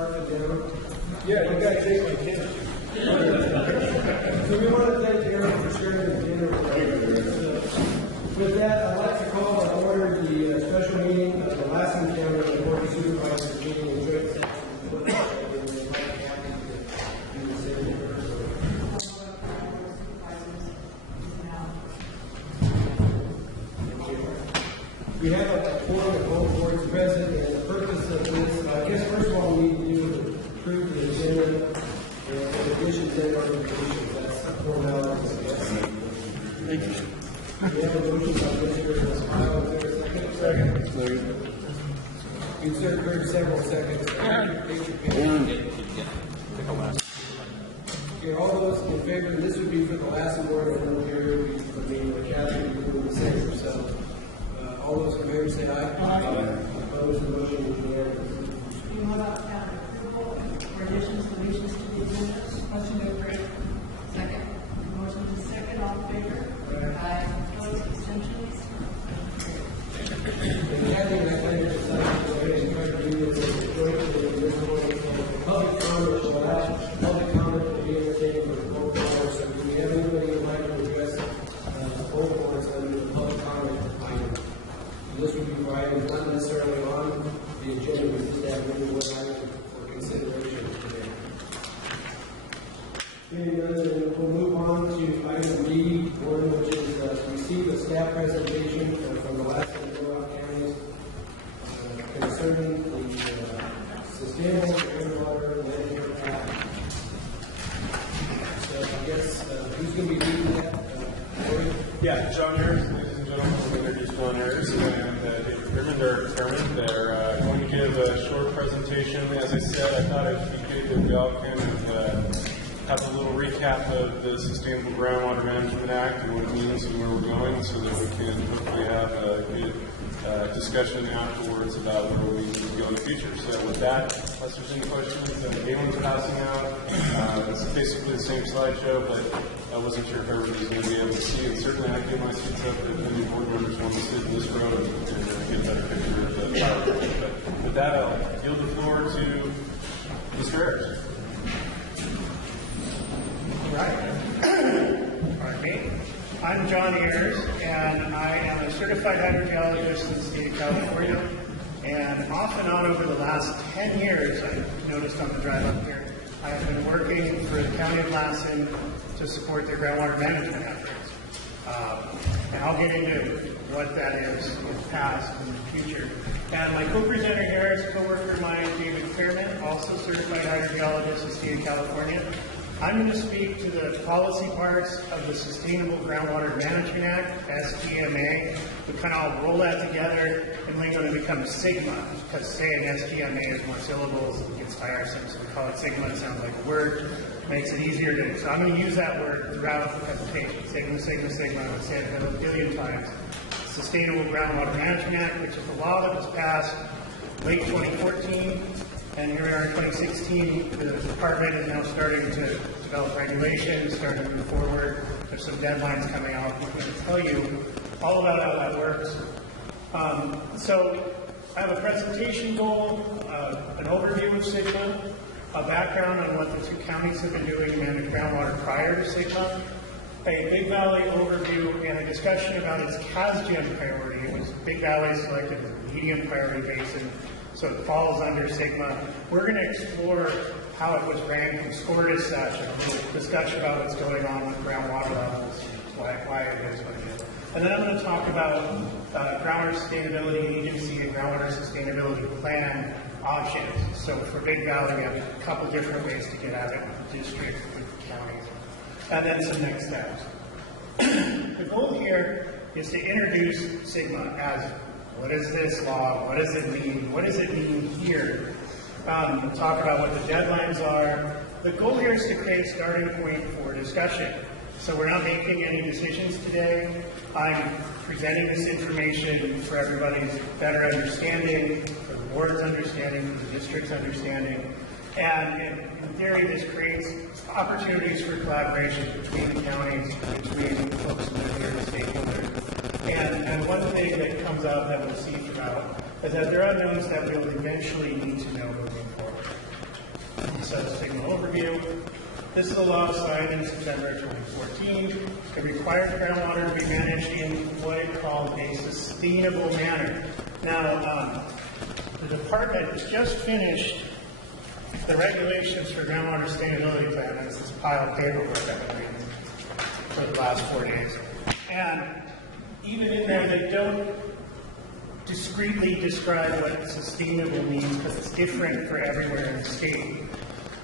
carpet down. Yeah, you gotta take my dinner. So we want to thank Aaron for sharing the dinner with us. With that, I'd like to call to order the special meeting of the Lassen County Board of Supervisors meeting in joint session. We have a quorum of both boards present, and the purpose of this, I guess first of all, we need to do is approve the agenda and additions and recommendations. That's the formality. Thank you. We have a motion by Mr. Smile. Is there a second? Second. You heard several seconds. Okay, all those in favor, this would be for the last board, and then here would be for me, or Kathy, would be doing the same herself. All those in favor say aye. Aye. Opposed, the motion is unanimous. You want approval for additions, deletions to the agenda? Motion to approve. Second. Motion is second. All in favor? Aye. Opposed, abstentions? And Kathy and I kind of decided to go ahead and try to do this as a joint thing. This morning, public comment will allow public comment to be entertained with both boards. So do we have anybody who would like to address both boards under the public comment item? This would be for items not necessarily on the agenda, we just have one item for consideration today. Hearing none, then we'll move on to item B, one which is receive a staff presentation from the Lassen and Modoc counties concerning the sustainable groundwater management act. So I guess who's going to be leading that? Yeah, John Ayers, ladies and gentlemen, we'll introduce John Ayers and David Grimmond, our chairman. They're going to give a short presentation. As I said, I thought it'd be good if we all can have a little recap of the Sustainable Groundwater Management Act and what it means and where we're going, so that we can hopefully have a good discussion afterwards about where we need to go in the future. So with that, unless there's any questions, Galen's passing out. It's basically the same slideshow, but I wasn't sure if everybody's going to be able to see it. Certainly I get my seats up if any board members want to sit in this row and get a better picture of the PowerPoint. But with that, I'll yield the floor to Mr. Ayers. All right. Pardon me. I'm John Ayers, and I am a certified hydrogeologist in the state of California. And off and on over the last 10 years, I noticed on the drive up here, I have been working for the County of Lassen to support their groundwater management efforts. And I'll get into what that is in the past and in the future. And my co-presenter here is a co-worker of mine, David Grimmond, also certified hydrogeologist in the state of California. I'm going to speak to the policy parts of the Sustainable Groundwater Management Act, SGMA. We kind of all roll that together and link it to become SGMA, because saying SGMA is more syllables, it gets tiresome, so we call it SGMA. It sounds like a word, makes it easier to, so I'm going to use that word throughout the presentation. SGMA, SGMA, SGMA, I'm going to say it a billion times. Sustainable Groundwater Management Act, which is a law that was passed late 2014. And here we are in 2016, the department is now starting to develop regulations, starting to move forward. There's some deadlines coming out. I'm going to tell you all about how that works. So I have a presentation goal, an overview of SGMA, a background on what the two counties have been doing to manage groundwater prior to SGMA, a Big Valley overview, and a discussion about its CASGEM priority. It was Big Valley selected as a medium priority basin, so it falls under SGMA. We're going to explore how it was ranked and scored as such, and we'll discuss about what's going on with groundwater levels, why it is what it is. And then I'm going to talk about groundwater sustainability agency and groundwater sustainability plan options. So for Big Valley, we have a couple different ways to get at it with the district, with the counties, and then some next steps. The goal here is to introduce SGMA as what is this law? What does it mean? What does it mean here? Talk about what the deadlines are. The goal here is to create a starting point for discussion. So we're not making any decisions today. I'm presenting this information for everybody's better understanding, for the board's understanding, for the district's understanding. And in theory, this creates opportunities for collaboration between the counties, between the folks who live here, the stakeholders. And one thing that comes out that we'll see throughout is that there are unknowns that we'll eventually need to know moving forward. says Sigma overview. This is a law signed in September 2014. It requires groundwater to be managed in what it called a sustainable manner. Now, the department just finished the regulations for groundwater sustainability plan. It's this pile of paperwork I've been reading for the last 4 days. And even in there, they don't discreetly describe what sustainable means because it's different for everywhere in the state.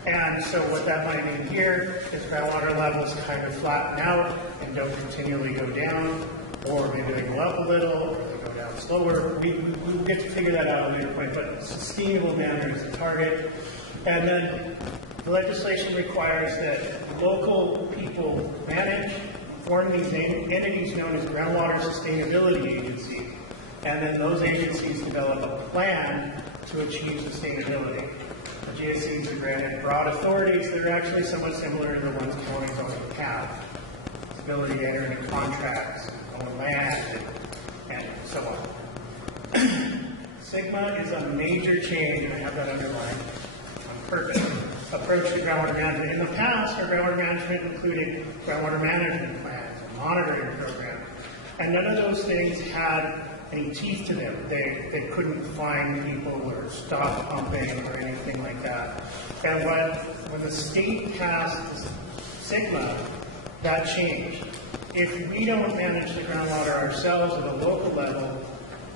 And so what that might mean here is groundwater levels kind of flatten out and don't continually go down, or maybe they go up a little, or they go down slower. We will get to figure that out at a later point, but sustainable manner is the target. And then the legislation requires that local people manage, form these entities known as groundwater sustainability agencies. And then those agencies develop a plan to achieve sustainability. The GSEs are granted broad authorities that are actually somewhat similar to the ones counties already have. Ability to enter into contracts, own land, and so on. Sigma is a major change, and I have that underlined on purpose. Approach to groundwater management. In the past, our groundwater management included groundwater management plans, a monitoring program, and none of those things had any teeth to them. They couldn't find people or stop pumping or anything like that. And when the state passed Sigma, that changed. If we don't manage the groundwater ourselves at a local level,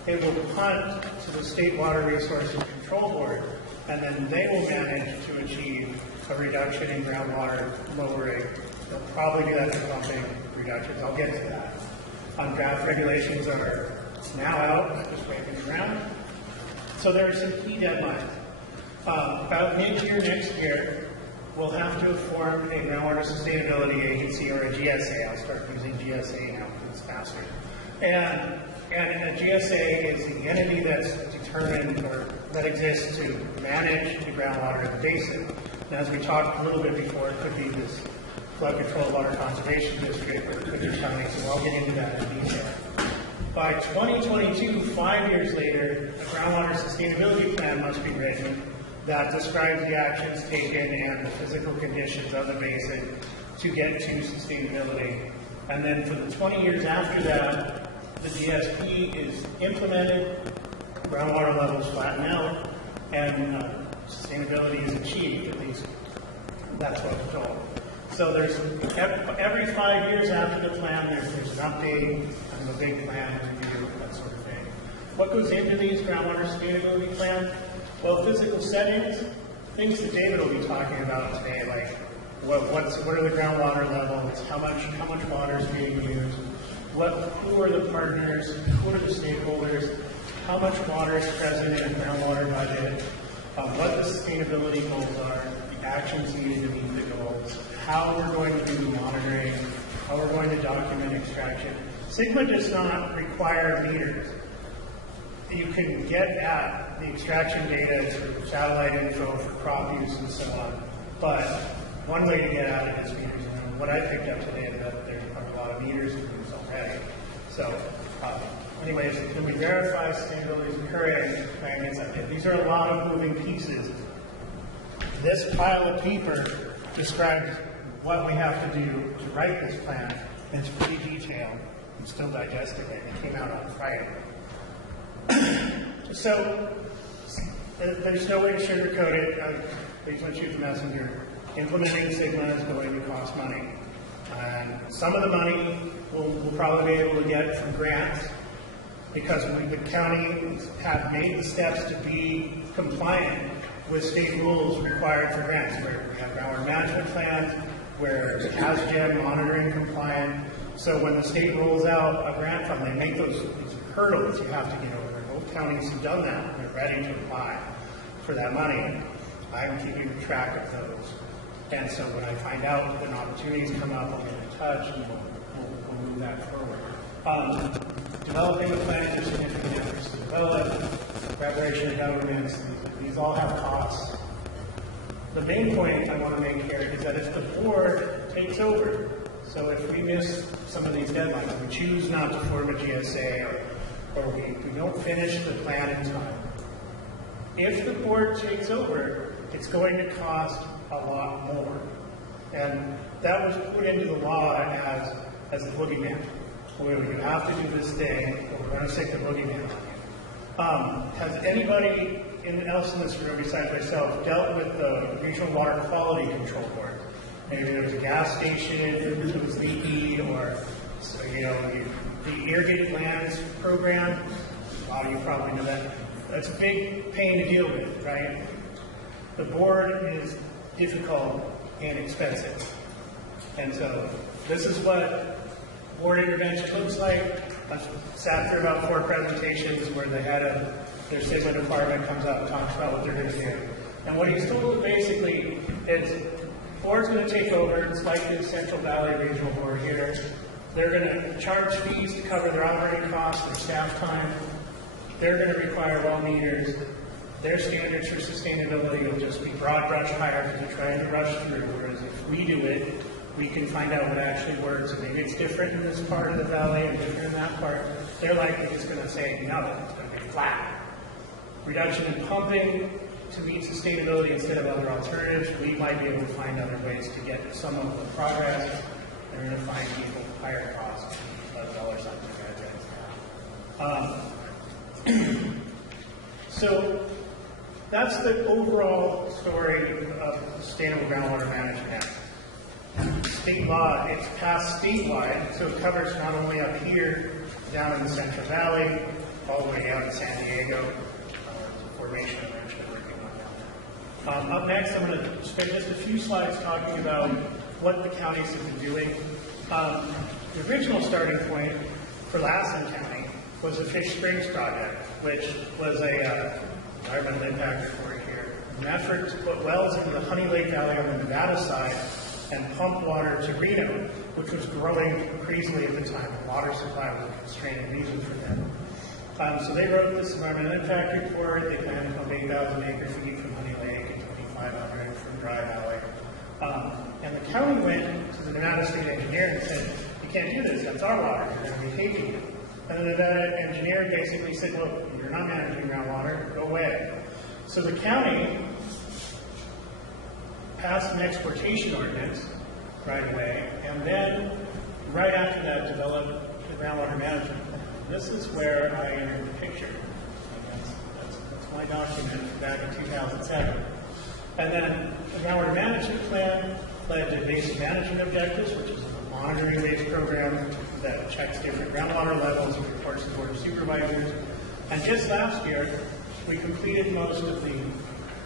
it will punt to the State Water Resources Control Board, and then they will manage to achieve a reduction in groundwater lowering. They'll probably do that through pumping reductions. I'll get to that. Draft regulations are now out, just waiting around. So there are some key deadlines. About mid-year next year, we'll have to have formed a groundwater sustainability agency, or a GSA. I'll start using GSA now because it's faster. And a GSA is the entity that's determined or that exists to manage the groundwater in the basin. And as we talked a little bit before, it could be this flood control water conservation district, or it could be county, so I'll get into that in detail. By 2022, 5 years later, a groundwater sustainability plan must be written that describes the actions taken and the physical conditions of the basin to get to sustainability. And then for the 20 years after that, the GSP is implemented, groundwater levels flatten out, and sustainability is achieved. At least that's what we're told. So there's every 5 years after the plan, there's an update and a big plan review, that sort of thing. What goes into these groundwater sustainability plans? Well, physical settings, things that David will be talking about today, like what are the groundwater levels, how much water is being used, who are the partners, who are the stakeholders, how much water is present in a groundwater budget, what the sustainability goals are, the actions needed to meet the goals, how we're going to do the monitoring, how we're going to document extraction. Sigma does not require meters. You can get at the extraction data through satellite info for crop use and so on, but one way to get at it is meters. And what I picked up today is that there are a lot of meters in use already. So, anyways, can we verify sustainability is occurring? These are a lot of moving pieces. This pile of paper describes what we have to do to write this plan, and it's pretty detailed. I'm still digesting it. It came out on Friday. So, there's no way to sugarcoat it. Please don't shoot the messenger. Implementing Sigma is going to cost money. And some of the money we'll probably be able to get from grants, because the county have made the steps to be compliant with state rules required for grants, where we have groundwater management plans, where it has GEM monitoring compliant. So when the state rolls out a grant fund, they make these hurdles you have to get over. Both counties have done that. They're ready to apply for that money. I'm keeping track of those. And so when I find out when opportunities come up, I'll get in touch and we'll move that forward. Developing the plan for significant efforts to develop, collaboration of governments, these all have costs. The main point I want to make here is that if the board takes over, so if we miss some of these deadlines, we choose not to form a GSA, or we don't finish the plan in time, if the board takes over, it's going to cost a lot more. And that was put into the law as the boogeyman. Where you have to do this thing, or we're going to stick the boogeyman on you. Has anybody else in this room besides myself dealt with the Regional Water Quality Control Board? Maybe there was a gas station that was leaky, or the irrigated lands program. A lot of you probably know that. That's a big pain to deal with, right? The board is difficult and expensive. And so this is what board intervention looks like. I've sat through about 4 presentations where the head of their SIGMA department comes up and talks about what they're going to do. And what he's told basically is the board's going to take over. It's like the Central Valley Regional Board here. They're going to charge fees to cover their operating costs, their staff time. They're going to require well meters. Their standards for sustainability will just be broad brush higher because they're trying to rush through. Whereas if we do it, we can find out what actually works. And maybe it's different in this part of the valley and different in that part. They're likely just going to say no, it's going to be flat. Reduction in pumping to meet sustainability instead of other alternatives. We might be able to find other ways to get some of the progress. They're going to find people higher costs of $1 something. So that's the overall story of Sustainable Groundwater Management Act. State law, it's passed statewide, so it covers not only up here, down in the Central Valley, all the way down to San Diego, formation I'm actually working on now. Up next, I'm going to spend just a few slides talking about what the counties have been doing. The original starting point for Lassen County was the Fish Springs project, which was a environmental impact report here, an effort to put wells into the Honey Lake Valley on the Nevada side and pump water to Reno, which was growing crazily at the time. The water supply was a constraining reason for them. So they wrote this environmental impact report. They planned to pump 8,000 acre feet from Honey Lake and 2,500 from Dry Valley. And the county went to the Nevada state engineer and said, you can't do this, that's our water, you're going to be taking it. And the Nevada engineer basically said, well, you're not managing groundwater, go away. So the county passed an exportation ordinance right away, and then right after that developed the groundwater management plan. This is where I entered the picture. That's my document back in 2007. And then the groundwater management plan led to basic management objectives, which is a monitoring-based program that checks different groundwater levels and reports to the Board of Supervisors. And just last year, we completed most of the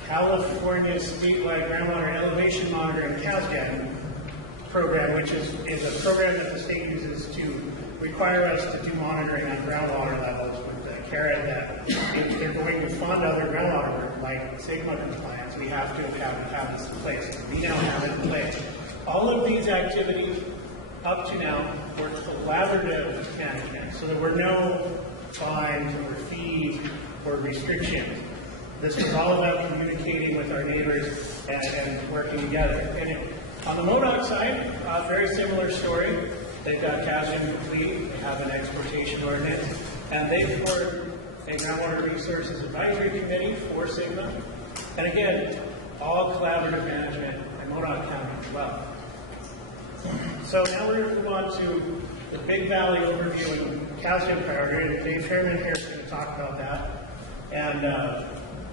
California statewide groundwater elevation monitoring CASGAD program, which is a program that the state uses to require us to do monitoring on groundwater levels with the carrot that if they're going to fund other groundwater work like SIGMA compliance, we have to have this in place. We now have it in place. All of these activities up to now were collaborative management, so there were no fines or fees or restrictions. This was all about communicating with our neighbors and working together. And on the Modoc side, very similar story. They've got calcium complete, they have an exportation ordinance, and they formed a groundwater resources advisory committee for SIGMA. And again, all collaborative management in Modoc County as well. So now we're going to move on to the Big Valley overview and calcium priority. And Dave Fairman here is going to talk about that. And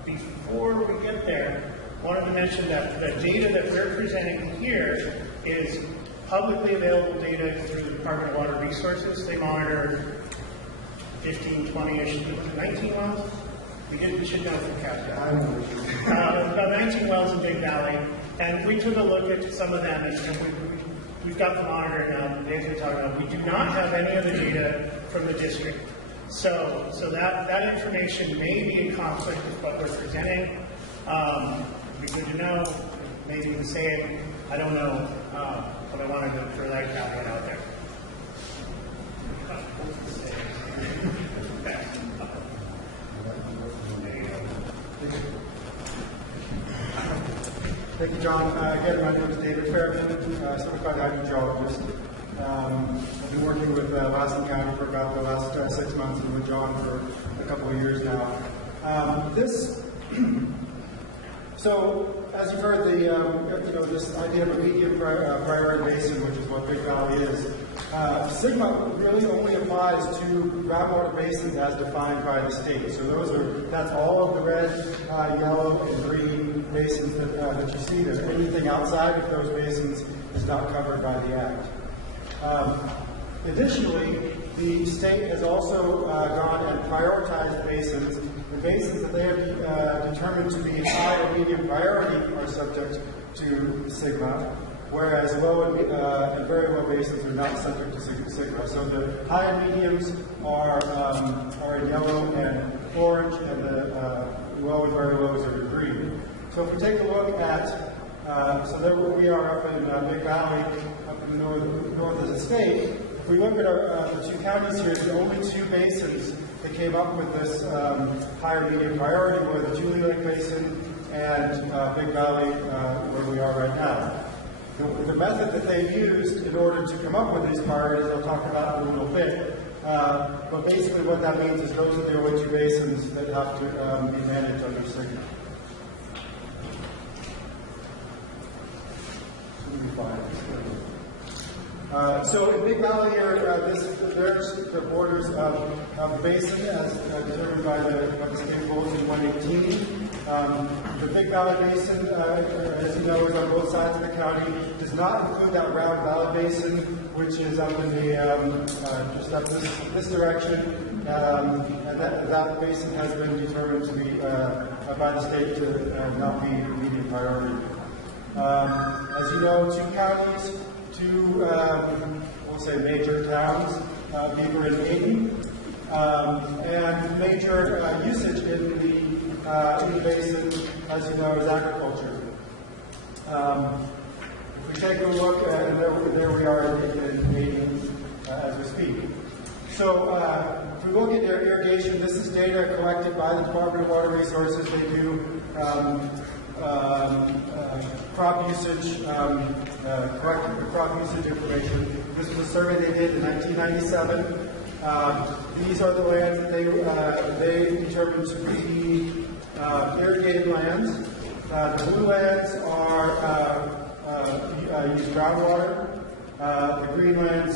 before we get there, I wanted to mention that the data that we're presenting here is publicly available data through the Department of Water Resources. They monitor 15, 20-ish, 19 wells. We should know from CASGAD. About 19 wells in Big Valley. And we took a look at some of them, and we've got the monitor now. Dave's going to talk about. We do not have any of the data from the district. So that information may be in conflict with what we're presenting. It'd be good to know. Maybe the same. I don't know. But I wanted to throw that caveat out there. Thank you, John. Again, my name is David Fairman, certified hydrogeologist. I've been working with Lassen County for about the last 6 months and with John for a couple of years now. This So, as you've heard, this idea of a medium priority basin, which is what Big Valley is, Sigma really only applies to groundwater basins as defined by the state. So that's all of the red, yellow, and green basins that you see there. Anything outside of those basins is not covered by the Act. Additionally, the state has also gone and prioritized basins. The basins that they have determined to be high or medium priority are subject to Sigma, whereas low and very low basins are not subject to Sigma. So the high and mediums are in yellow and orange, and the low and very lows are in green. So if we take a look at, so there we are up in Big Valley, up in the north of the state. If we look at the two counties here, the only two basins that came up with this higher medium priority were the Julie Lake Basin and Big Valley, where we are right now. The method that they used in order to come up with these priorities, I'll talk about in a little bit. But basically what that means is those are the only two basins that have to be managed under Sigma. So in Big Valley here, there's the borders of the basin as determined by the state bulletin 118. The Big Valley Basin, as you know, is on both sides of the county. Does not include that Round Valley Basin, which is up in the just up this direction. And that basin has been determined to be by the state to not be medium priority. As you know, two counties, we'll say major towns, Beaver and Aden, and major usage in the basin, as you know, is agriculture. If we take a look, there we are in Aden as we speak. So if we look at their irrigation, this is data collected by the Department of Water Resources. They do crop usage, correct crop usage information. This was a survey they did in 1997. These are the lands that they determined to be irrigated lands. The blue lands use groundwater. The green lands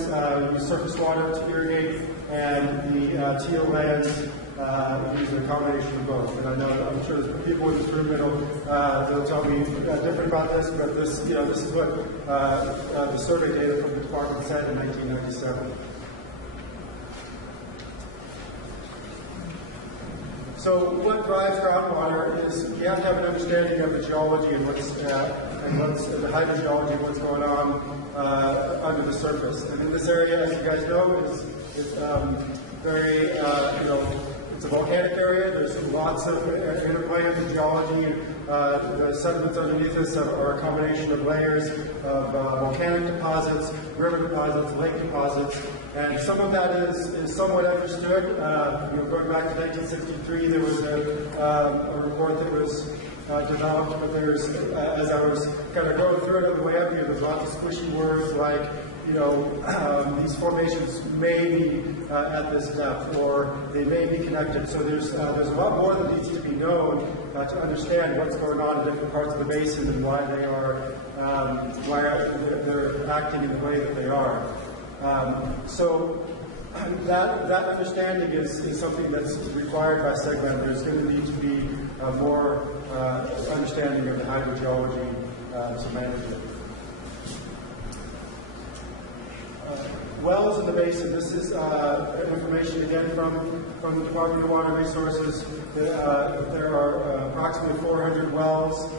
use surface water to irrigate, and the teal lands use a combination of both. And I'm sure there's people in this room that'll tell me different about this, but this is what the survey data from the department said in 1997. So what drives groundwater is you have to have an understanding of the geology and what's the hydrogeology and what's going on under the surface. And in this area, as you guys know, is very it's a volcanic area. There's lots of interplay of the geology. The sediments underneath us are a combination of layers of volcanic deposits, river deposits, lake deposits, and some of that is somewhat understood. Going back to 1963, there was a report that was developed, but there's, as I was kind of going through it on the way up here, there's lots of squishy words like, these formations may be at this depth, or they may be connected. So there's a lot more that needs to be known to understand what's going on in different parts of the basin and why they're acting in the way that they are. So that understanding is something that's required by SEGMENT. There's going to need to be more understanding of the hydrogeology to manage it. Wells in the basin. This is information again from the Department of Water Resources. There are approximately 400 wells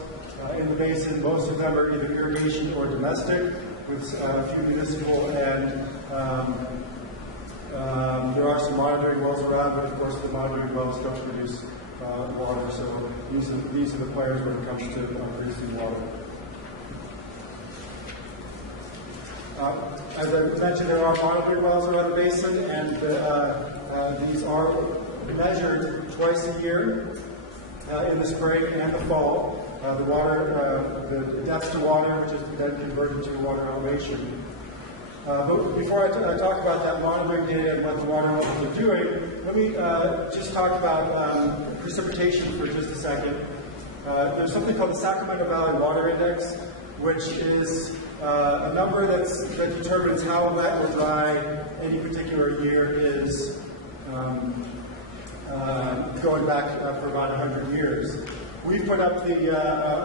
in the basin. Most of them are either irrigation or domestic, with a few municipal, and there are some monitoring wells around, but of course the monitoring wells don't produce water, so these are the players when it comes to producing water. As I mentioned, there are monitoring wells around the basin, and these are measured twice a year in the spring and the fall. The depth to water, which is then converted to water elevation. But before I talk about that monitoring data and what the water levels are doing, let me just talk about precipitation for just a second. There's something called the Sacramento Valley Water Index, which is a number that determines how wet or dry any particular year is, going back for about 100 years. We've put up the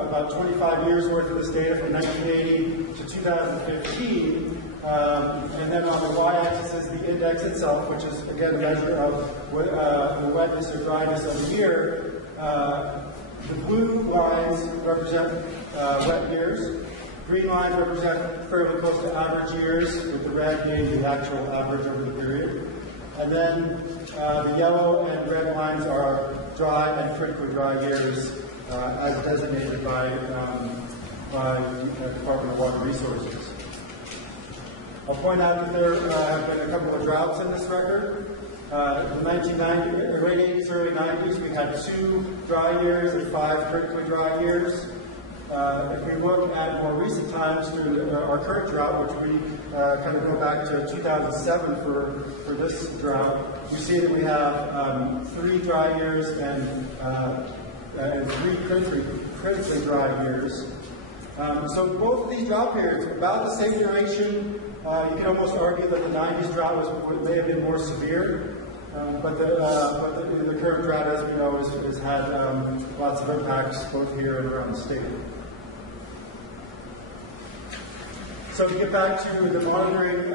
about 25 years worth of this data from 1980 to 2015, and then on the y-axis is the index itself, which is again a measure of the wetness or dryness of the year. The blue lines represent wet years. Green lines represent fairly close to average years, with the red being the actual average over the period. And then the yellow and red lines are dry and critically dry years, as designated by the Department of Water Resources. I'll point out that there have been a couple of droughts in this record. In the late 80s, early 90s, we had 2 dry years and 5 critically dry years. If we look at more recent times through our current drought, which we kind of go back to 2007 for this drought, we see that we have 3 dry years and 3 critically dry years. So both of these drought periods are about the same duration. You can almost argue that the 90s drought may have been more severe, but the current drought, as we know, has had lots of impacts both here and around the state. So to get back to the monitoring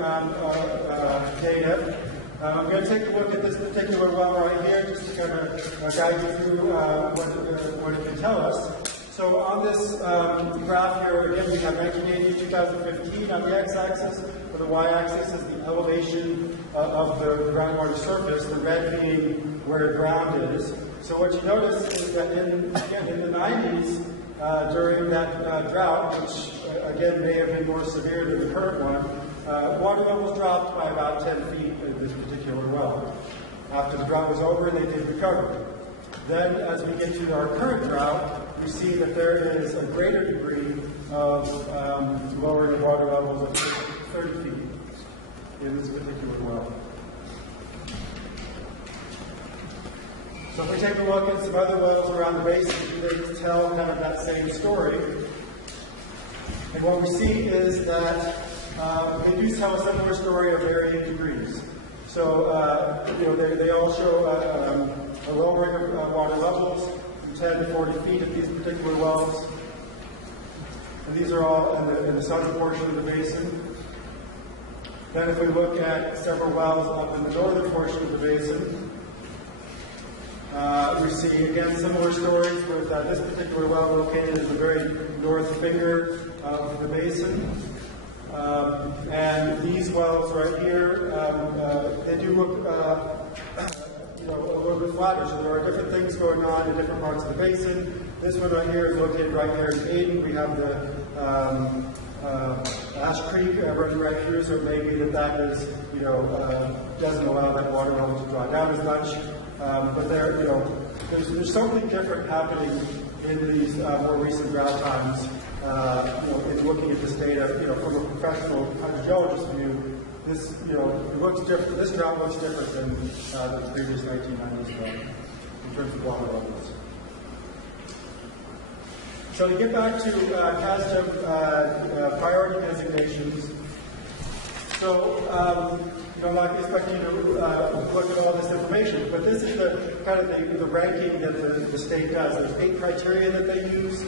data, I'm going to take a look at this particular well right here, just to kind of guide you through what it can tell us. So on this graph here, again, we have 1980 2015 on the x-axis. For the y-axis is the elevation of the groundwater surface, the red being where ground is. So what you notice is that in the 90s, during that drought, which again may have been more severe than the current one, water levels dropped by about 10 feet in this particular well. After the drought was over, they did recover. Then, as we get to our current drought, we see that there is a greater degree of lowering of water levels of 30 feet in this particular well. So if we take a look at some other wells around the basin, they tell kind of that same story. And what we see is that they do tell a similar story of varying degrees. So, they all show a lowering of water levels from 10 to 40 feet at these particular wells. And these are all in the southern portion of the basin. Then if we look at several wells up in the northern portion of the basin, we see, again, similar stories with this particular well located in the very north finger of the basin. And these wells right here, they do look a little bit flatter, so there are different things going on in different parts of the basin. This one right here is located right here in Aden. We have the Ash Creek running right through, so it may be that is, doesn't allow that water level to draw down as much. But there's something different happening in these more recent drought times. In looking at this data, from a professional hydrogeologist view, this, it looks different. This drought looks different than the previous 1990s drought in terms of water levels. So to get back to CASDEM priority designations, so I'm not expecting you to look at all this information, but this is the kind of the ranking that the state does. There's 8 criteria that they use,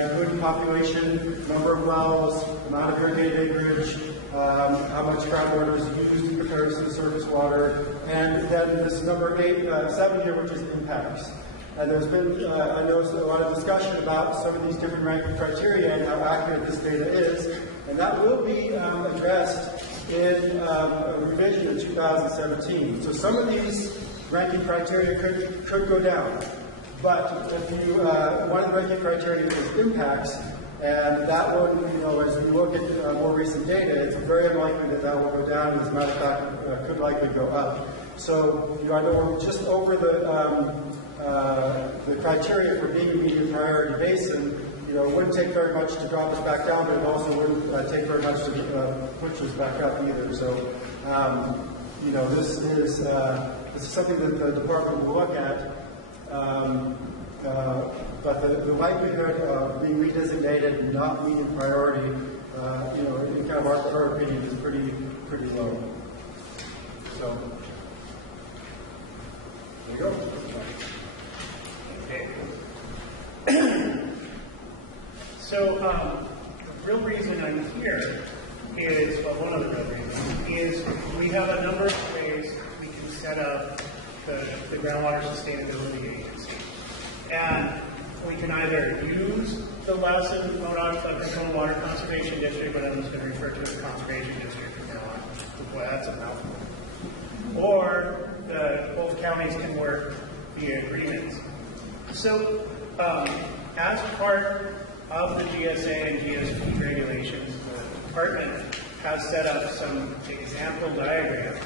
including population, number of wells, amount of irrigated acreage, how much groundwater is used in comparison to surface water, and then this number 7 here, which is impacts. And there's been, I know, a lot of discussion about some of these different ranking criteria and how accurate this data is, and that will be addressed in a revision in 2017. So some of these ranking criteria could go down, but if you, one of the ranking criteria is impacts, and that one, as we look at more recent data, it's very unlikely that that will go down. As a matter of fact, could likely go up. So, I know we're just over the criteria for being a medium priority basin. It wouldn't take very much to drop us back down, but it also wouldn't take very much to push us back up either. So, this is something that the department will look at. But the likelihood of being redesignated and not meeting priority, in kind of our opinion, is pretty low. So, there you go. Okay. So, the real reason I'm here is, well, one of the real reasons is we have a number of ways we can set up the Groundwater Sustainability Agency. And we can either use the Lassen Modoc Flood Water Conservation District, but I'm just going to refer to it as Conservation District from now on. Boy, that's a mouthful. Or both counties can work via agreements. So, as part of the GSA and GSP regulations, the department has set up some example diagrams.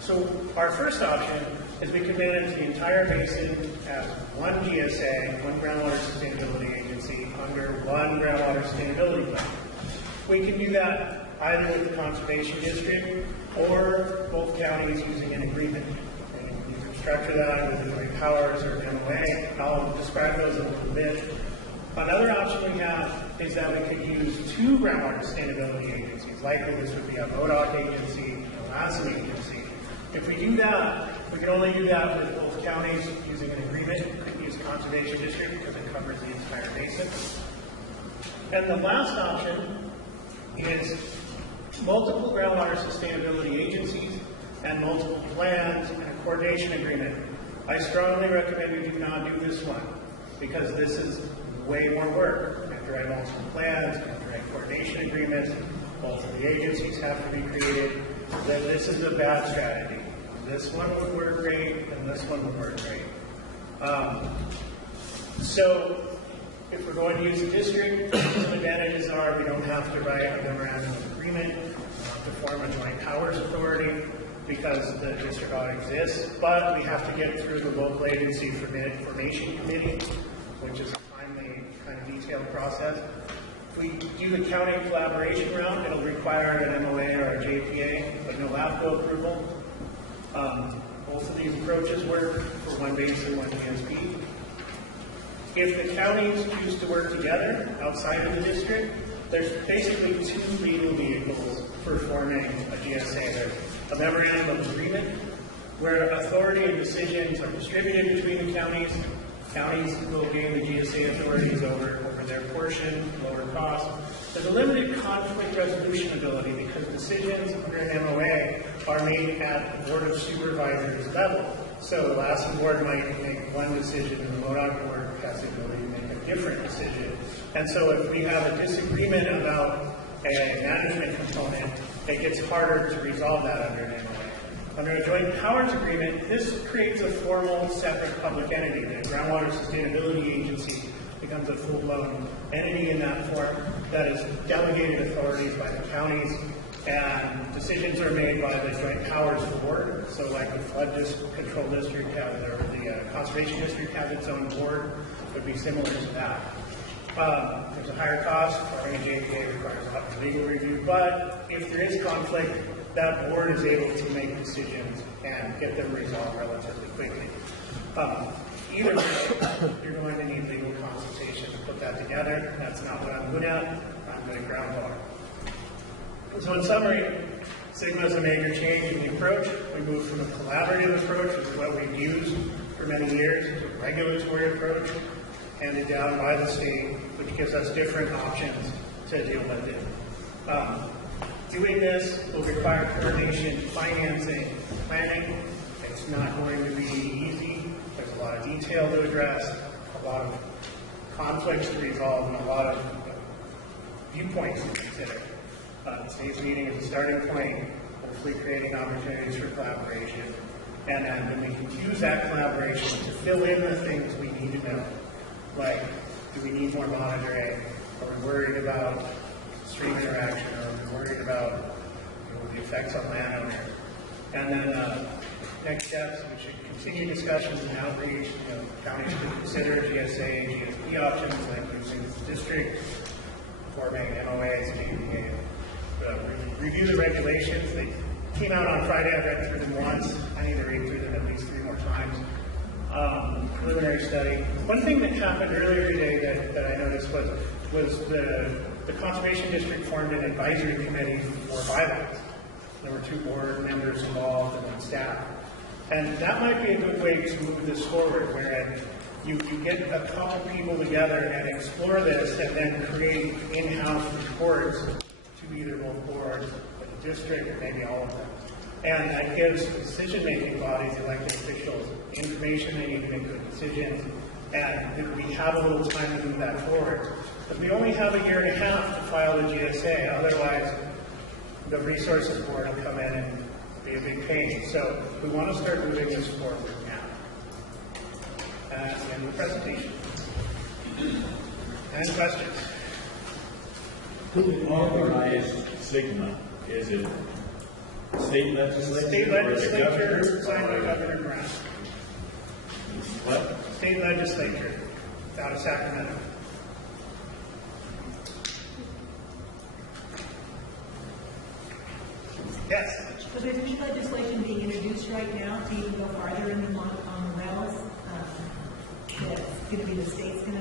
So our first option is we can manage the entire basin as one GSA, one Groundwater Sustainability Agency, under one Groundwater Sustainability Plan. We can do that either with the Conservation District or both counties using an agreement. And you can structure that with the joint powers or MOA. I'll describe those in a little bit. Another option we have is that we could use two groundwater sustainability agencies. Likely this would be a Modoc agency and a Lassen agency. If we do that, we can only do that with both counties using an agreement. We couldn't use Conservation District because it covers the entire basin. And the last option is multiple groundwater sustainability agencies and multiple plans and a coordination agreement. I strongly recommend we do not do this one because this is way more work. You have to write multiple plans, you have to write coordination agreements, both of the agencies have to be created. Then this is a bad strategy. This one would work great, and this one would work great. So, if we're going to use a district, some advantages are we don't have to write a memorandum of agreement, we don't have to form a joint powers authority because the district already exists, but we have to get through the local agency formation committee, which is a timely kind of detailed process. If we do the county collaboration route, it'll require an MOA or a JPA, but no LAFCO approval. Both of these approaches work for one basin, one GSP. If the counties choose to work together outside of the district, there's basically two legal vehicles for forming a GSA. There's a memorandum of agreement, where authority and decisions are distributed between the counties. Counties will gain the GSA authorities over their portion, lower cost. There's a limited conflict resolution ability because decisions under an MOA are made at the Board of Supervisors level. So the Lassen board might make one decision and the Modoc board has the ability to make a different decision. And so if we have a disagreement about a management component, it gets harder to resolve that under an MOA. Under a joint powers agreement, this creates a formal, separate public entity. The Groundwater Sustainability Agency becomes a full-blown entity in that form that is delegated authorities by the counties, and decisions are made by the joint powers board. So like the flood control district has, or the conservation district has its own board, would be similar to that. There's a higher cost, forming a JPA requires a lot of legal review, but if there is conflict, that board is able to make decisions and get them resolved relatively quickly. Either way, you're going to need legal consultation to put that together. That's not what I'm good at. I'm good at groundwater. So in summary, Sigma is a major change in the approach. We moved from a collaborative approach, which is what we've used for many years, to a regulatory approach handed down by the state, which gives us different options to deal with it. Doing this will require coordination, financing, planning. It's not going to be easy. There's a lot of detail to address, a lot of conflicts to resolve, and a lot of viewpoints to consider. Today's meeting is a starting point, hopefully creating opportunities for collaboration. And then we can use that collaboration to fill in the things we need to know. Like, do we need more monitoring? Are we worried about stream interaction? Are we worried about the effects on landowners? And then next steps, we should continue discussions and outreach. Counties should consider GSA and GSP options like using this district, forming MOAs, and review the regulations. They came out on Friday. I read through them once. I need to read through them at least 3 more times. preliminary study. One thing that happened earlier today that I noticed was the Conservation District formed an advisory committee for bylaws. There were 2 board members involved and then staff. And that might be a good way to move this forward, wherein you get a couple people together and explore this and then create in-house reports to either both boards, the district, or maybe all of them. And that gives decision-making bodies, elected officials, information they need to make good decisions, and we have a little time to move that forward. But we only have a year and a half to file the GSA, otherwise the resources board will come in and be a big pain. So we want to start moving this forward now. That's the end of the presentation. Any questions? Who authorized Sigma? Is it state legislature? State or the governor? legislature signed by Governor Brown. What? State legislature out of Sacramento. Yes. So there's new legislation being introduced right now to even go farther in on the rails. That's going to be the state's going to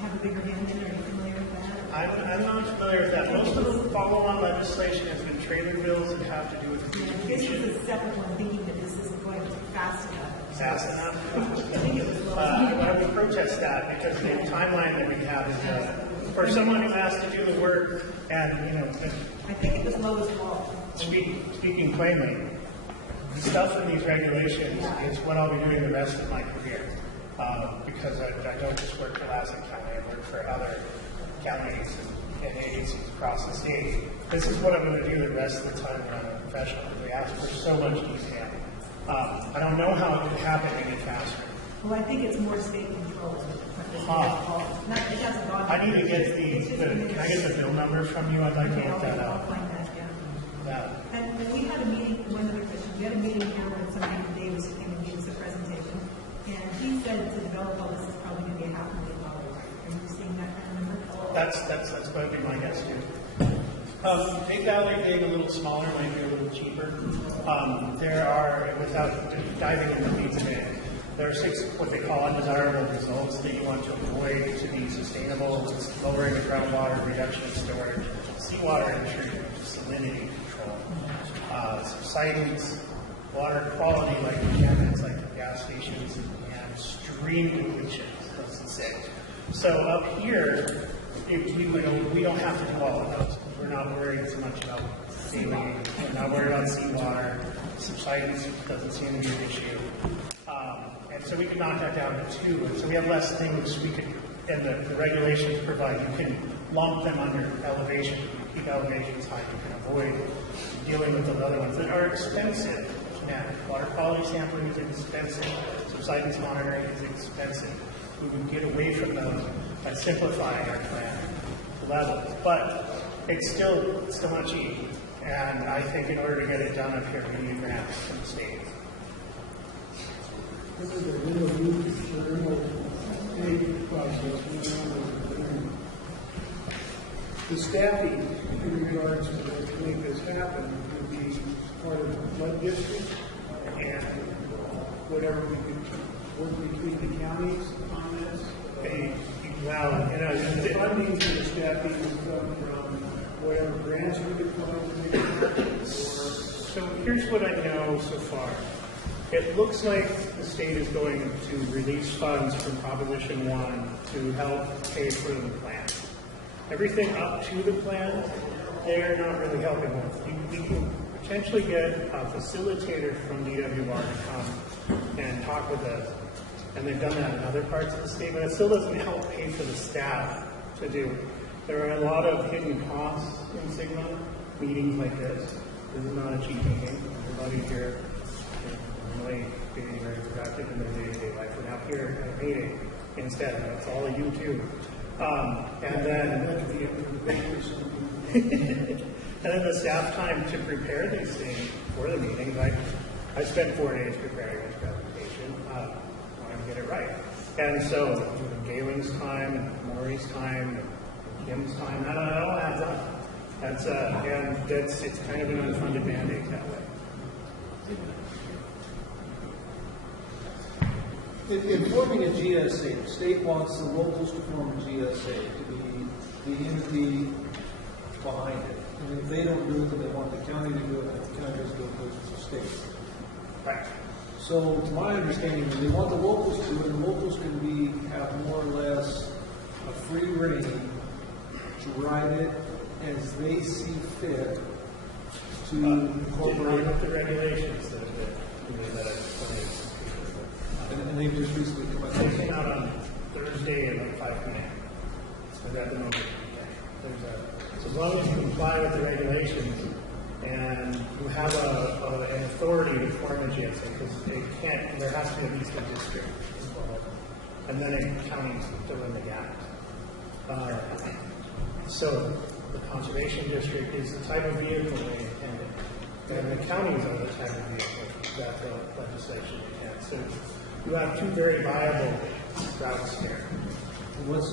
have a bigger hand in it. Are you familiar with that? I'm not familiar with that. Most of the follow-on legislation has been trailer bills that have to do with Yeah, this is a separate one, thinking that this isn't going to be fast enough. fast enough. I think it was low. I would protest that because the timeline that we have is for someone who has to do the work and, you know, I think it was low as well. speaking plainly, the stuff in these regulations is what I'll be doing the rest of my career. Because I don't just work for Lassen County, I work for other counties and agencies across the state. This is what I'm going to do the rest of the time when I'm a professional. We ask for so much detail. I don't know how it could happen any faster. Well, I think it's more state control. Not, it hasn't gone. I need to get can I get the bill number from you? I'd like to Okay, look that I'll up. find that, yeah. Yeah. And we had a meeting, one other question, we had a meeting here with somebody from Davis who came and gave us a presentation. And he said to develop all this is probably going to be $500,000. Are you seeing that kind of number? That's going to be my guess too. Big Valley being a little smaller might be a little cheaper. There are, without diving into the weeds today, there are 6 what they call undesirable results that you want to avoid to be sustainable. It's lowering the groundwater, reduction of storage, seawater entry, salinity control, subsidence, water quality like contaminants like gas stations, and stream depletion, let's say. So up here, we don't have to do all of those. We're not worried so much about saline. We're not worried about seawater. Subsidence doesn't seem to be an issue. And so we can knock that down to 2. And so we have less things we could, and the regulations provide, you can lump them under elevation. You keep elevations high, you can avoid dealing with those other ones that are expensive. Now, water quality sampling is expensive. Subsidence monitoring is expensive. We would get away from those by simplifying our plan levels. But it's still not cheap. And I think in order to get it done up here, we need grants from the state. This is a real need for state process. The staffing in regards to make this happen would be part of the flood district and whatever we could work between the counties on this. Well, you know, The funding for the staffing would come from whatever grants we could find to make it happen, or so here's what I know so far. It looks like the state is going to release funds from Proposition 1 to help pay for the plan. Everything up to the plan, they're not really helping with. You can potentially get a facilitator from DWR to come and talk with us. And they've done that in other parts of the state, but it still doesn't help pay for the staff to do. There are a lot of hidden costs in Sigma, meetings like this. This is not a cheap meeting. Everybody here is normally being very productive in their day-to-day life. We're now here at a meeting instead. It's all a YouTube. And then the staff time to prepare these things for the meetings. I spent 4 days preparing this presentation. I want to get it right. And so Galen's time, and Maury's time, and Kim's time, that all adds up. It's kind of an unfunded mandate that way. In forming a GSA, the state wants the locals to form a GSA to be the entity behind it. And if they don't do it, then they want the county to do it, and the county does do it because it's a state. Right. So, to my understanding, they want the locals to, and the locals can have more or less a free rein to write it as they see fit to incorporate. With the regulations that And they've just recently come out. they came out on Thursday at like 5 p.m. So I got them over. So as long as you comply with the regulations and you have an authority to form a GSA, because it can't, there has to be at least a district involved, and then a county to fill in the gap. So the conservation district is the type of vehicle they intended, and the counties are the type of vehicle that the legislation intends. So you have two very viable routes here. And what's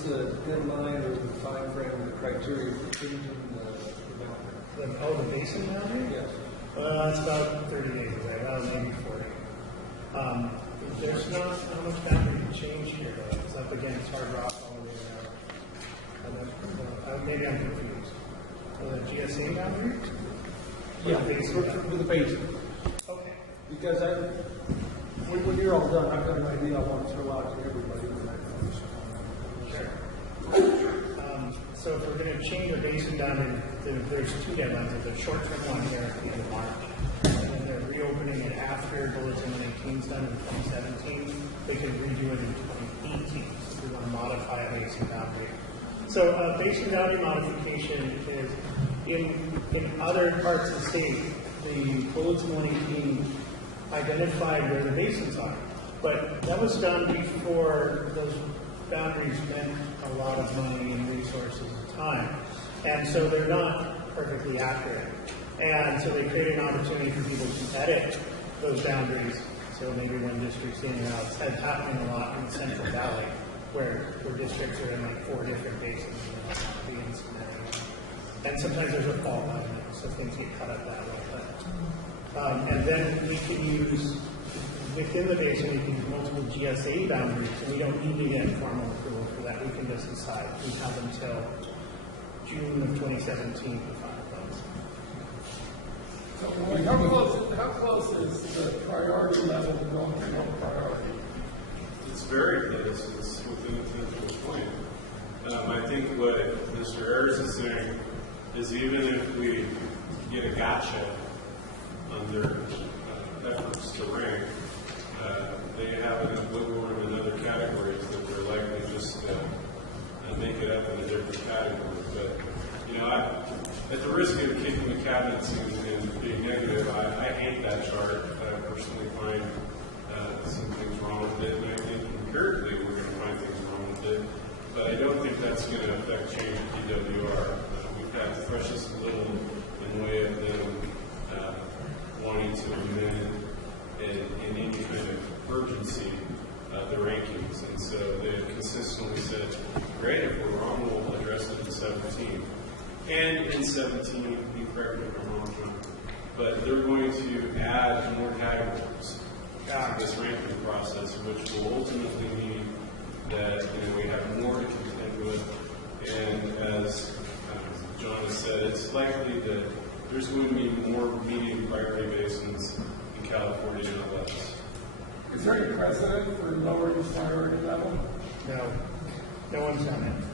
the deadline or the time frame or the criteria for changing the boundary? The basin boundary? Yes. It's about 30 days away, well, maybe 40. There's not much boundary to change here, though. It's up against Hard Rock all the way around. Maybe I'm confused. The GSA boundary? Yeah, Or the basin boundary? with the basin. Okay. Because when you're all done, I've got an idea I want to throw out to everybody. Sure. So if we're going to change the basin boundary, there's two deadlines. There's a short-term one here at the end of March, and then they're reopening it after Bulletin 19 is done in 2017. They can redo it in 2018 if we want to modify a basin boundary. So basin boundary modification is in other parts of the state, the Bulletin 118 identified where the basins are, but that was done before those boundaries meant a lot of money and resources and time, and so they're not perfectly accurate. And so they created an opportunity for people to edit those boundaries. So maybe when districts in and out, it's happening a lot in the Central Valley, where districts are in like 4 different basins and sometimes there's a fault line, so things get cut up that way. And then we can use, within the basin, we can use multiple GSA boundaries, and we don't need to get formal approval for that. We can just decide. We have until June of 2017 to finalize. So how close is the priority level to going to no priority? It's very close. It's within a 10-foot point. I think what Mr. Ayers is saying is even if we get a gotcha on their efforts to rank, they have a wiggle room in other categories that they're likely just make it up in a different category. But, at the risk of kicking the cabinets and being negative, I hate that chart. I personally find some things wrong with it, and I think empirically we're going to find things wrong with it. But I don't think that's going to affect change at DWR. We've had the freshest little in way of them wanting to amend in any kind of urgency the rankings. And so they've consistently said, great, if we're wrong, we'll address it in 17. And in 17, be correct me if I'm wrong, John, but they're going to add more categories to this ranking process, which will ultimately mean that we have more to contend with. And as John has said, it's likely that there's going to be more medium priority basins in California, not less. Is there any precedent for lowering the priority level? No, no one's done it.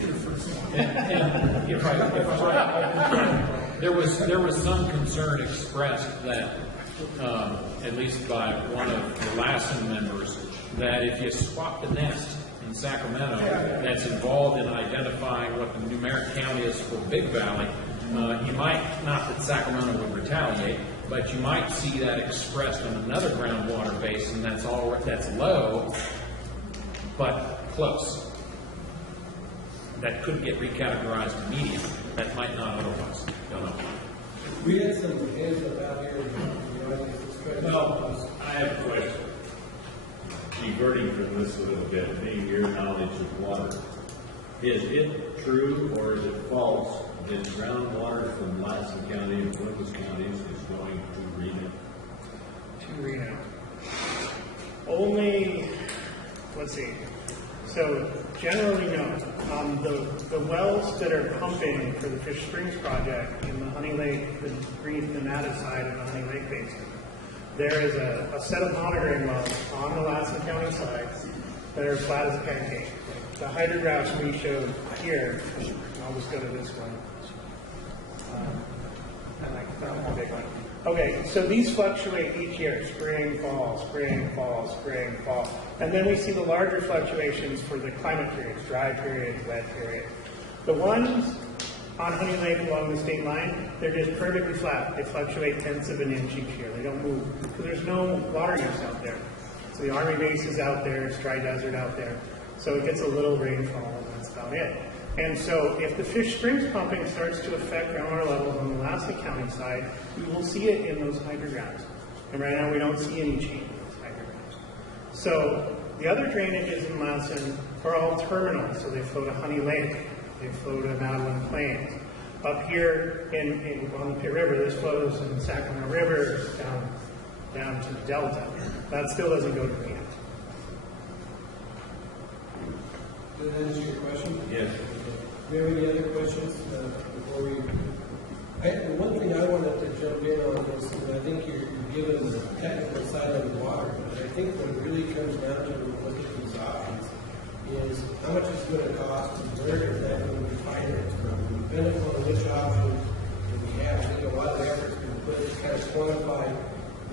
If I'm right, there was some concern expressed that, at least by one of the Lassen members, that if you swap the nest in Sacramento, that's involved in identifying what the numeric count is for Big Valley, you might, not that Sacramento would retaliate, but you might see that expressed on another groundwater basin that's low, but close. That could get recategorized to medium. That might not otherwise. Don't know. We had some heads about here. Well, I have a question. Diverting from this a little bit, being your knowledge of water. Is it true or is it false that groundwater from Lassen County and Columbus counties is going to Reno? To Reno. Only, let's see. So generally, no. The wells that are pumping for the Fish Springs project in the Honey Lake, the Green Nevada side of the Honey Lake Basin, there is a set of monitoring wells on the Lassen County side that are flat as a pancake. The hydrographs we showed here, I'll just go to this one. And I found one big one. Okay, so these fluctuate each year, spring, fall, spring, fall, spring, fall. And then we see the larger fluctuations for the climate periods, dry period, wet period. The ones on Honey Lake along the state line, they're just perfectly flat. They fluctuate tenths of an inch each year. They don't move because there's no water use out there. So the Army base is out there, it's dry desert out there. So it gets a little rainfall, and that's about it. And so if the Fish Springs pumping starts to affect groundwater levels on the Lassen County side, we will see it in those hydrographs. And right now we don't see any change in those hydrographs. So the other drainages in Lassen are all terminal. So they flow to Honey Lake, they flow to Madeline Plains. Up here on the Pitt River, this flows in the Sacramento River down to the Delta. That still doesn't go to the end. Did that answer your question? Yes. Do you have any other questions before we? The one thing I wanted to jump in on is, I think you're given the technical side of the water, but I think what it really comes down to when we look at these options is how much it's going to cost and where is that going to be financed from. Depending on which option that we have, I think a lot of effort's been put to kind of quantify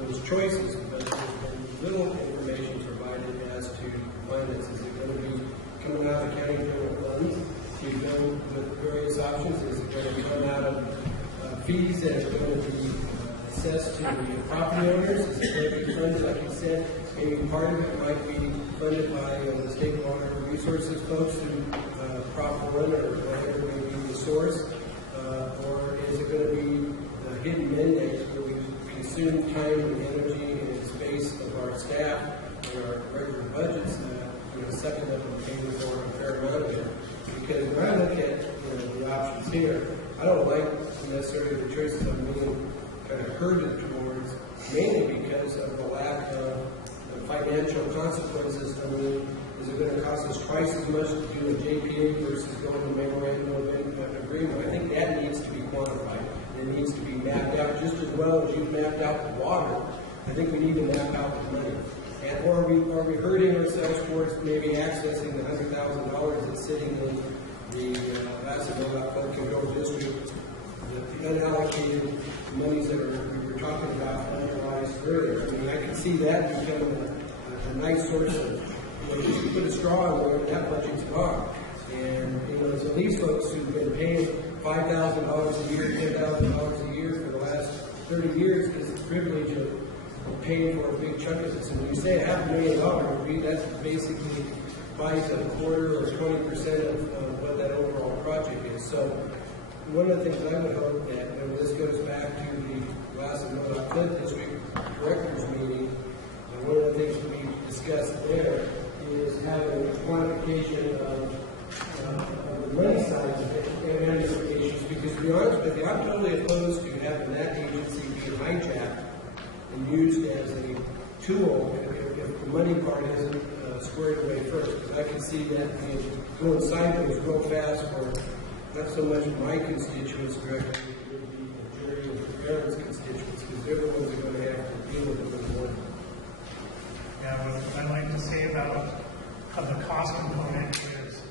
those choices, but there's been little information provided as to finance. Is it going to be coming out of the county general funds to go with various options? Is it going to come out of fees that are going to be assessed to the property owners? Is it going to be funded, like you said, maybe part of it might be funded by the state water resources folks who profit run or whatever may be the source? Or is it going to be the hidden mandates where we consume time and energy and space of our staff and our regular budgets sucking up and paying for a fair amount of it? Because when I look at the options here, I don't like necessarily the choices I'm being kind of herded towards, mainly because of the lack of the financial consequences. I mean, is it going to cost us twice as much to do a JPA versus going to memorandum of agreement? I think that needs to be quantified. It needs to be mapped out just as well as you've mapped out the water. I think we need to map out the money. And or are we hurting ourselves towards maybe accessing the $100,000 that's sitting in the Lassen Modoc Control District, the unallocated monies that we were talking about utilized earlier? I mean, I can see that becoming a nice source of, just to put a straw in where that budget's gone. And so these folks who've been paying $5,000 a year, $10,000 a year for the last 30 years is the privilege of paying for a big chunk of this. And when you say $500,000, that's basically buys a quarter or 20% of what that overall project is. So one of the things I would hope that, and this goes back to the Lassen Modoc District Directors meeting, and one of the things we discussed there is having a quantification of the money side of it and ramifications. Because to be honest with you, I'm totally opposed to having that agency be hijacked and used as a tool if the money part isn't squared away first. Because I can see that going sideways real fast for not so much my constituents directly, but the majority of the parents' constituents, because they're the ones that are going to have to deal with it with more. Yeah, what I'd like to say about the cost component is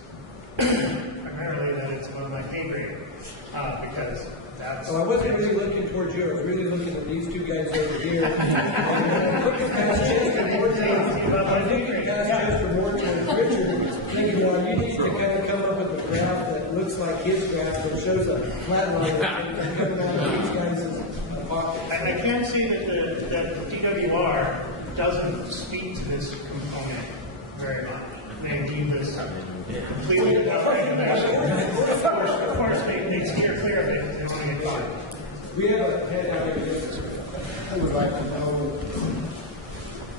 primarily that it's above my pay grade, because that's... Well, I wasn't really looking towards you. I was really looking at these two guys over here. And look at past Chester Morton. I think you past Chester Morton and Richard, thinking, you need to kind of come up with a graph that looks like his graph that shows a flat line that coming out of these guys' pockets. I can't see that the DWR doesn't speak to this component very much. They leave this completely without information. Of course, they steer clear of it. They want to get caught. We have a head. I would like to know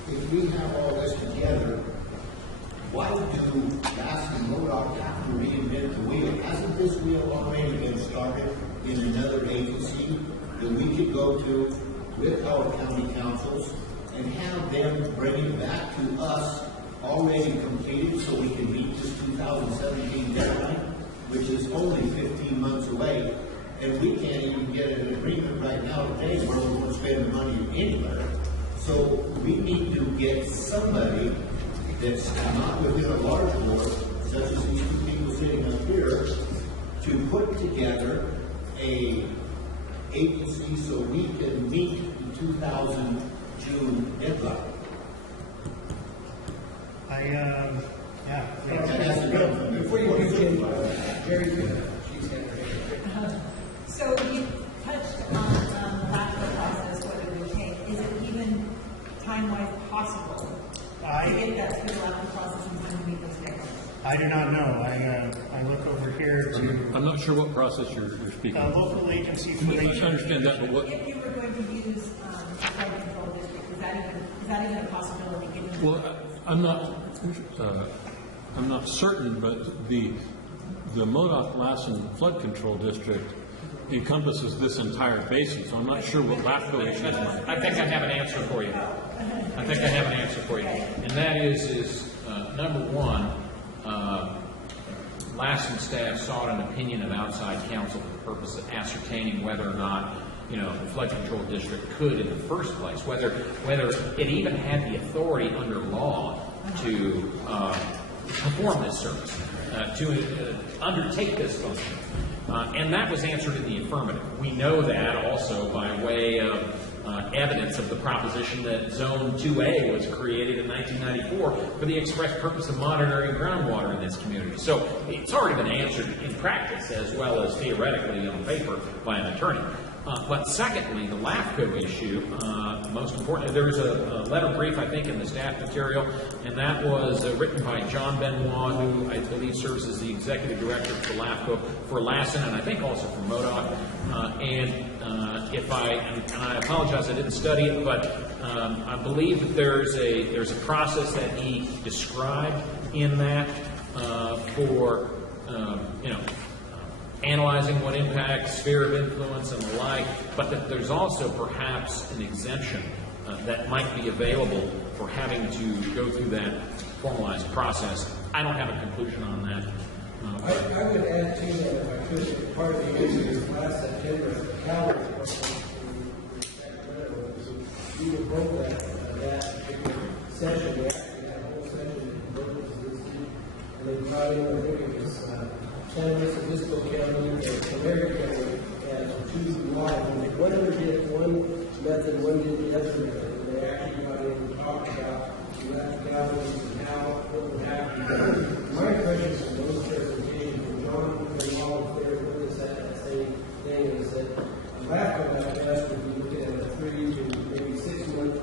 if we have all this together, why do Lassen and Modoc have to reinvent the wheel? Hasn't this wheel already been started in another agency that we could go to with our county councils and have them bring it back to us already completed so we can meet this 2017 deadline, which is only 15 months away. And we can't even get an agreement right now today where we're going to spend the money anywhere. So we need to get somebody that's not within a large board, such as these two people sitting up here, to put together a agency so we can meet the 2000 June deadline. Before you begin, Jerry, she's got her hand. So you touched on the LAFCO process, what it would take. Is it even time-wise possible to get that through the LAFCO process and time to meet those deadlines? I do not know. I look over here to I'm not sure what process you're speaking a of. local agency for I understand that, but what? If you were going to use flood control district, is that even a possibility? Given Well, I'm not certain, but the Modoc Lassen Flood Control District encompasses this entire basin, so I'm not sure what LAFCO issues might. I think I have an answer for you. And that is number one, Lassen staff sought an opinion of outside counsel for the purpose of ascertaining whether or not, the flood control district could in the first place, whether it even had the authority under law to perform this service, to undertake this function. And that was answered in the affirmative. We know that also by way of evidence of the proposition that Zone 2A was created in 1994 for the express purpose of monitoring groundwater in this community. So it's already been answered in practice as well as theoretically on paper by an attorney. But secondly, the LAFCO issue, most importantly, there was a letter brief, I think, in the staff material, and that was written by John Benoit, who I believe serves as the executive director for LAFCO, for Lassen, and I think also for Modoc. And I apologize, I didn't study it, but I believe that there's a process that he described in that for analyzing what impacts, sphere of influence, and the like, but that there's also perhaps an exemption that might be available for having to go through that formalized process. I don't have a conclusion on that. I would add to that, if I could, part of the issue is last September, the Calvary we were broke that particular session. We actually had a whole session in Brooklyn this week, and they brought in, I think it was San Luis Obispo County and Tulare County as choosing one. And one of them did one method, one did the other method. And they actually got in and talked about the galleries and how what would happen. My impression from those presentations from John and all there with us at that same thing is that LAFCO at best would be looking at a 3 to maybe 6 month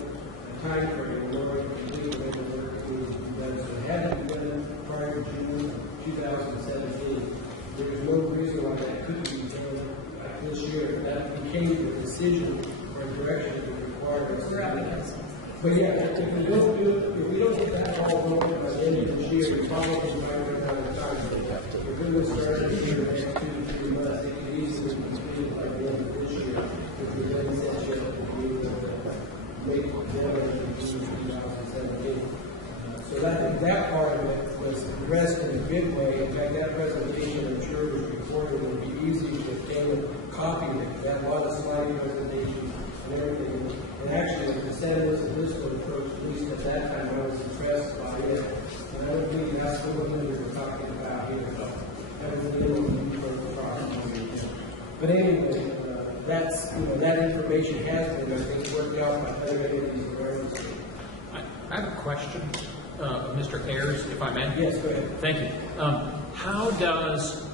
time frame in order to complete the work that needs to be done. So it had to be done prior to June 2017. There's no reason why that couldn't be done this year. That became the decision or direction that required. But yeah, if we don't get that all going by the end of this year, we probably might run out of time. If we're going to start this year, the next 2 to 3 months, it could easily be completed by the end of this year. If we then set you up to be able to make the deadline in 2017. So that part of it was addressed in a big way. In fact, that presentation, I'm sure, was recorded. It would be easy to obtain a copy of it. We had a lot of slide presentations and everything. And actually, the San Luis Obispo approach, at least at that time, I was impressed by it. And I don't think that's what we're talking about here. I don't think we're talking about. But anyway, that's, that information has been, I think, worked out by other entities around the state. I have a question, Mr. Ayers, if I may. Yes, go ahead. Thank you. How does,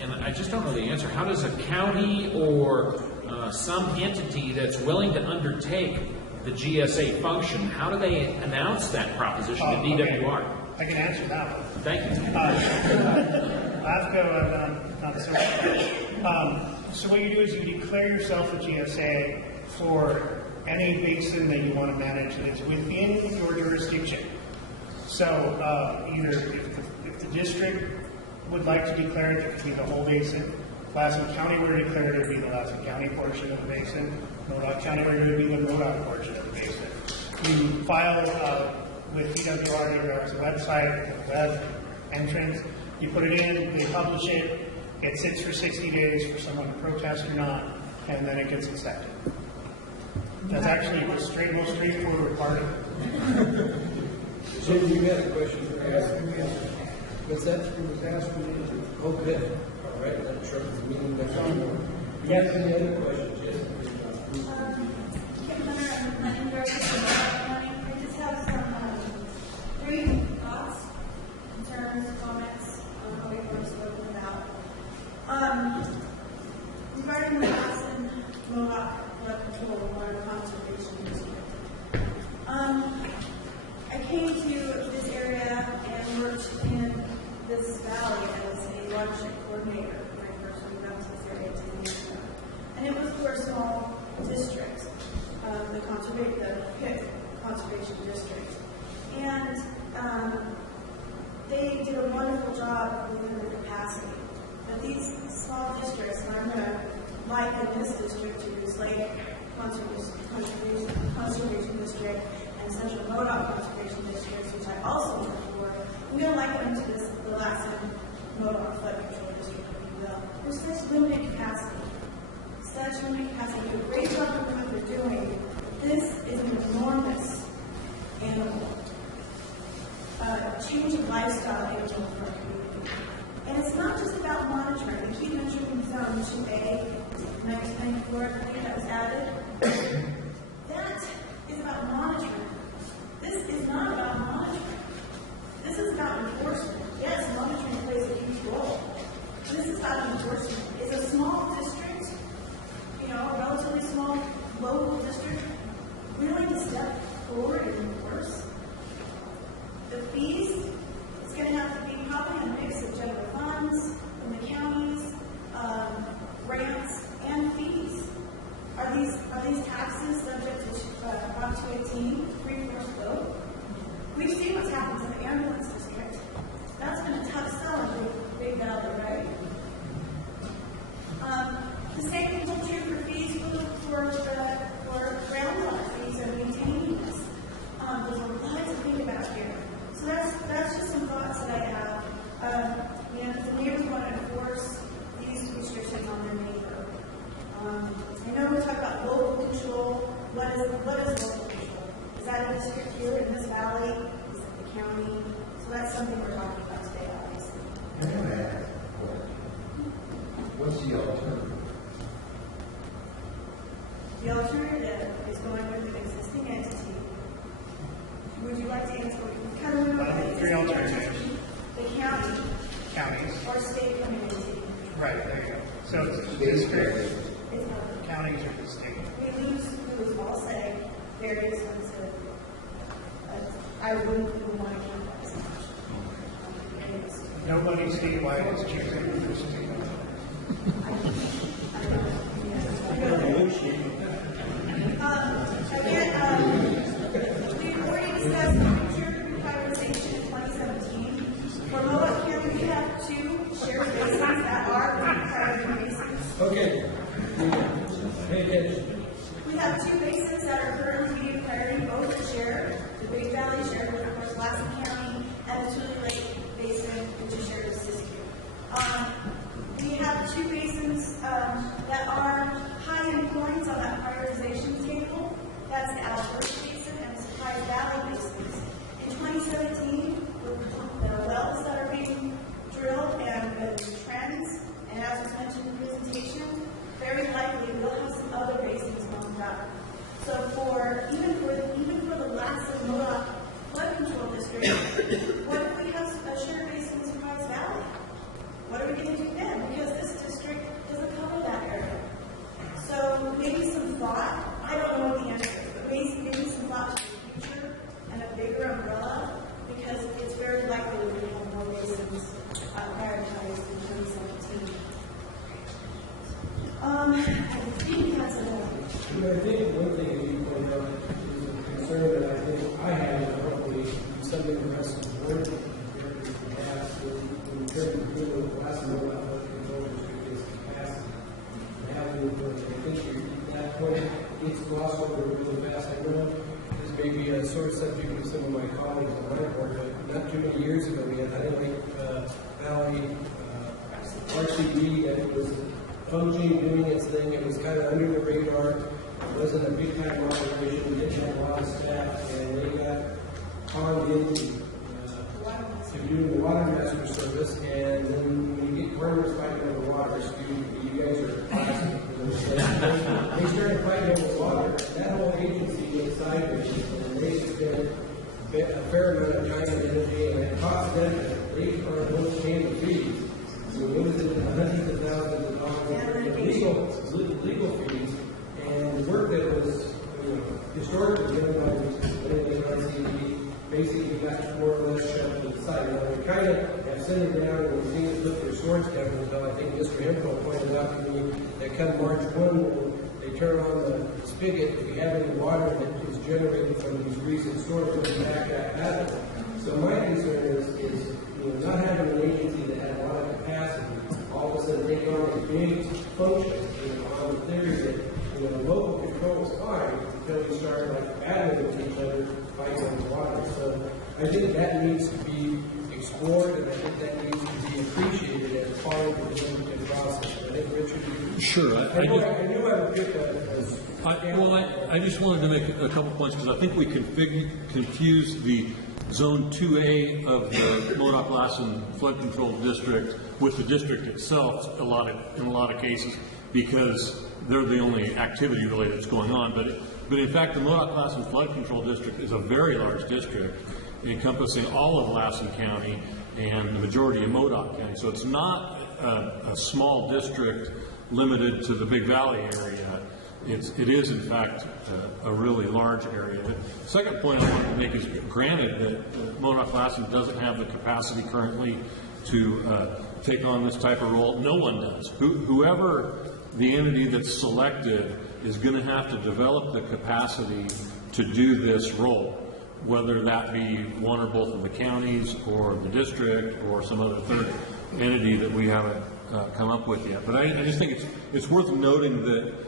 and I just don't know the answer, how does a county or some entity that's willing to undertake the GSA function, how do they announce that proposition to DWR? I can answer that one. Thank you. LAFCO, not so much. So what you do is you declare yourself a GSA for any basin that you want to manage that's within your jurisdiction. So either if the district would like to declare it, it could be the whole basin. Lassen County were to declare it, it would be the Lassen County portion of the basin. Modoc County, or it would be the Modoc portion of the basin. You file with PWR, there's a website, a web entrance, you put it in, they publish it, it sits for 60 days for someone to protest or not, and then it gets accepted. That's actually the most straightforward part of it. So you had a question for us. Was that, it was asked me to, okay, all right, that sure is meeting next time. Yes, any other questions? Yes. Kim Hunter, I'm the planning director for Modoc County. I just have some brief thoughts, concerns, comments on what we've already spoken about. Regarding the Lassen Modoc Flood Control Water Conservation District. I came to this area and worked in this valley as a watershed coordinator when I first moved out to this area 10 years ago. And it was for a small district, the PIC Conservation District. And they did a wonderful job within their capacity. But these small districts, and I'm going to liken this district to this Lake Conservation District and Central Modoc Conservation Districts, which I also work for, I'm going to liken them to the Lassen Modoc Flood Control District, if you will. There's such limited capacity. Such limited capacity. Do a great job of what they're doing. This is an enormous animal. Change of lifestyle animal for our community. And it's not just about monitoring. They keep mentioning Zone 2A, 1994, I believe that was added. That is about monitoring. This is not about monitoring. This is about enforcement. Yes, monitoring plays a huge role. This is about enforcement. It's a small district, a relatively small local district, willing to step forward and enforce. The fees, it's going to have to be probably a mix of general funds from the counties, grants, and fees. Are these taxes subject to Prop 218, 3/4 vote? We've seen what's happened to the ambulance district. That's been a tough sell in Big Valley, right? The same thing will true for fees for groundwater fees and maintaining this. There's a lot to think about here. So that's just some thoughts that I have. If the neighbors want to enforce these restrictions on their neighbor. I know we talk about local control. What is local control? Is that a district here in this valley? Is it the county? So that's something we're talking about today, obviously. What's the alternative? The alternative is going with an existing entity. Would you like to answer? Kind of Three alternatives. The county. Counties. Or state community. Right, there you go. So it's district, counties, or the state. We lose all say very expensive. I wouldn't even want to count that as much. Nobody statewide is choosing for state. We've already discussed future revitalization in 2017. For Modoc County, we have two shared basins that are priority basins. Okay. Pay attention. We have two basins that are currently being priority, both are shared. The Big Valley shared with, of course, Lassen County, and the Tule Lake Basin, which is shared with Siskiyou. We have two basins that are high in points on that prioritization table. That's the Alberta Basin and the Surprise Valley Basins. In 2017, the wells that are being drilled and the trends, and as was mentioned in the presentation, very likely we'll have some other basins bumped up. So even for the Lassen Modoc Flood Control District, what if we have a shared basin in Surprise Valley? What are we going to do then? Because this district doesn't cover that area. So maybe some thought, I don't know what the answer is, but maybe some thought to the future and a bigger umbrella, because it's very likely that we have more basins prioritized in 2017. I think that's enough. I think one thing that you pointed out is a concern that I think I have, and probably something the rest of the board has, in terms of dealing with the last one about what control district is capacity. And how we would, I think that point gets glossed over really fast. I know this may be a sore subject with some of my colleagues on my board, but not too many years ago, we had Honey Lake Valley RCD that was functioning, doing its thing. It was kind of under the radar. It wasn't a big time operation. Didn't have a lot of staff, and they got conned into doing the water master service. And then when you get farmers fighting over water, so you guys are classic. They started fighting over water. That whole agency went sideways, and they spent a fair amount of time and energy, and it cost them. They are those paying the fees. So what is it, hundreds of thousands of dollars in legal fees, and the work that was historically done by RCD basically got more or less shoved to the side. Now, we kind of have sent it down and we've seen it put their storage caverns down. I think Mr. Hempel pointed out to me that come March 1, when they turn on the spigot, if you have any water that is generated from these recent storms, it'll be back that pattern. So my concern is not having an agency that had a lot of capacity, all of a sudden take on a big function, on the theory that local control is fine until we start battling with each other, fighting on water. So I think that needs to be explored, and I think that needs to be appreciated as part of the development process. I think Richard, sure. I knew I would pick I just wanted to make a couple points because I think we confuse the Zone 2A of the Modoc Lassen Flood Control District with the district itself in a lot of cases, because they're the only activity really that's going on. But in fact, the Modoc Lassen Flood Control District is a very large district encompassing all of Lassen County and the majority of Modoc County. So it's not a small district limited to the Big Valley area. It is, in fact, a really large area. The second point I want to make is, granted that Modoc Lassen doesn't have the capacity currently to take on this type of role. No one does. Whoever the entity that's selected is going to have to develop the capacity to do this role, whether that be one or both of the counties or the district or some other third entity that we haven't come up with yet. But I just think it's worth noting that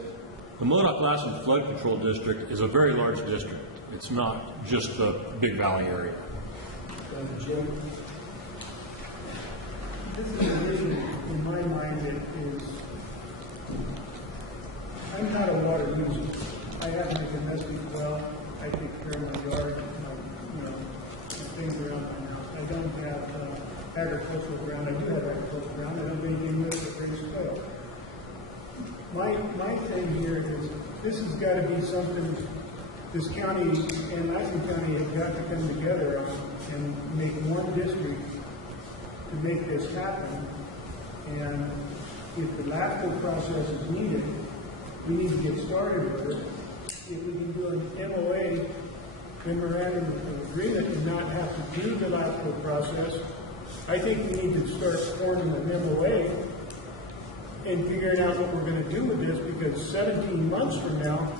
the Modoc Lassen Flood Control District is a very large district. It's not just the Big Valley area. Jim? This is a vision in my mind that is, I'm not a water user. I have a domestic well. I take care of my yard, things around my house. I don't have agricultural ground. I do have agricultural ground. I don't do anything with it, raise soil. My thing here is, this has got to be something this county and Lassen County have got to come together and make one district to make this happen. And if the LAFCO process is needed, we need to get started with it. If we can do an MOA, memorandum of agreement, and not have to do the LAFCO process, I think we need to start forming an MOA and figuring out what we're going to do with this, because 17 months from now,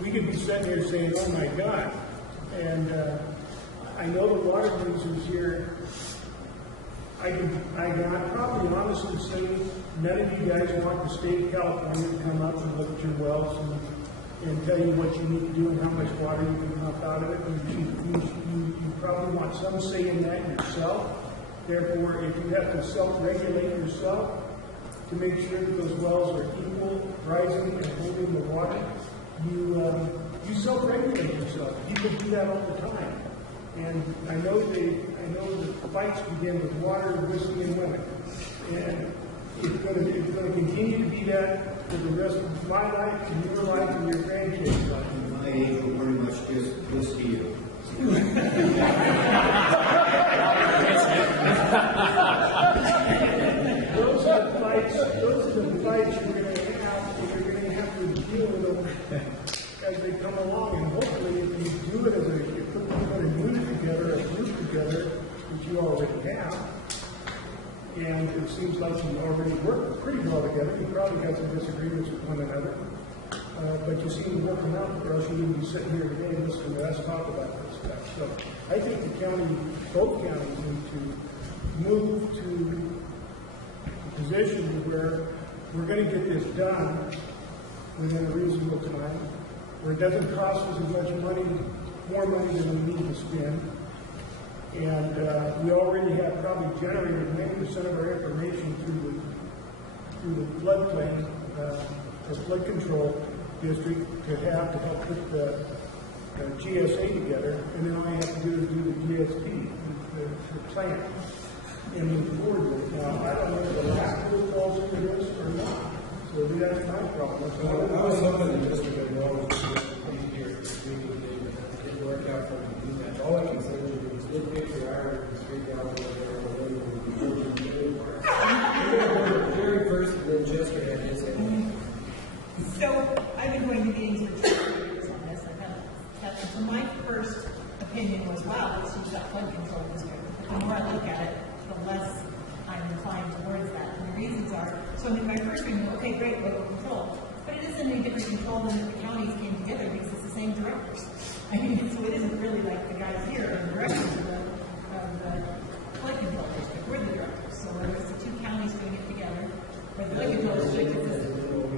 we could be sitting here saying, oh my God. And I know the water users here, I can probably honestly say none of you guys want the state of California to come up and look at your wells and tell you what you need to do and how much water you can pump out of it. You probably want some say in that yourself. Therefore, if you have to self-regulate yourself to make sure that those wells are equal, rising, and holding the water, you self-regulate yourself. People do that all the time. And I know the fights begin with water, whiskey, and women. And it's going to continue to be that for the rest of my life, and your life, and your grandkids' life. My age will pretty much just whiskey. Those are the fights you're going to have to deal with them as they come along. And hopefully, if you do it as you put a unit together, a group together, which you already have, and it seems like you already work pretty well together. You probably got some disagreements with one another, but you seem to work them out, or else you wouldn't be sitting here today listening to us talk about this stuff. So I think both counties need to move to a position where we're going to get this done within a reasonable time. where it doesn't cost us as much money, more money than we need to spend. And we already have probably generated 90% of our information through the floodplain, or flood control district to help put the GSA together, and then all you have to do is do the GSP, the plan, and move forward with it. Now, I don't know if the last one falls into this or not, so that's my problem. I was hoping that just to get involved with easier, it worked out for me. That's all I can say is good picture, I heard the street down there, the very first, and then Jessica had his hand. So I've been going to meetings for 2 years on this. So my first opinion was, wow, let's use that flood control district. The more I look at it, the less I'm inclined towards that. And the reasons are, so in my first opinion, okay, great, local control. But it isn't any different control than if the counties came together because it's the same directors. I mean, so it isn't really like the guys here are the directors of the flood control district. We're the directors. So whether it's the two counties doing it together, or the flood control district,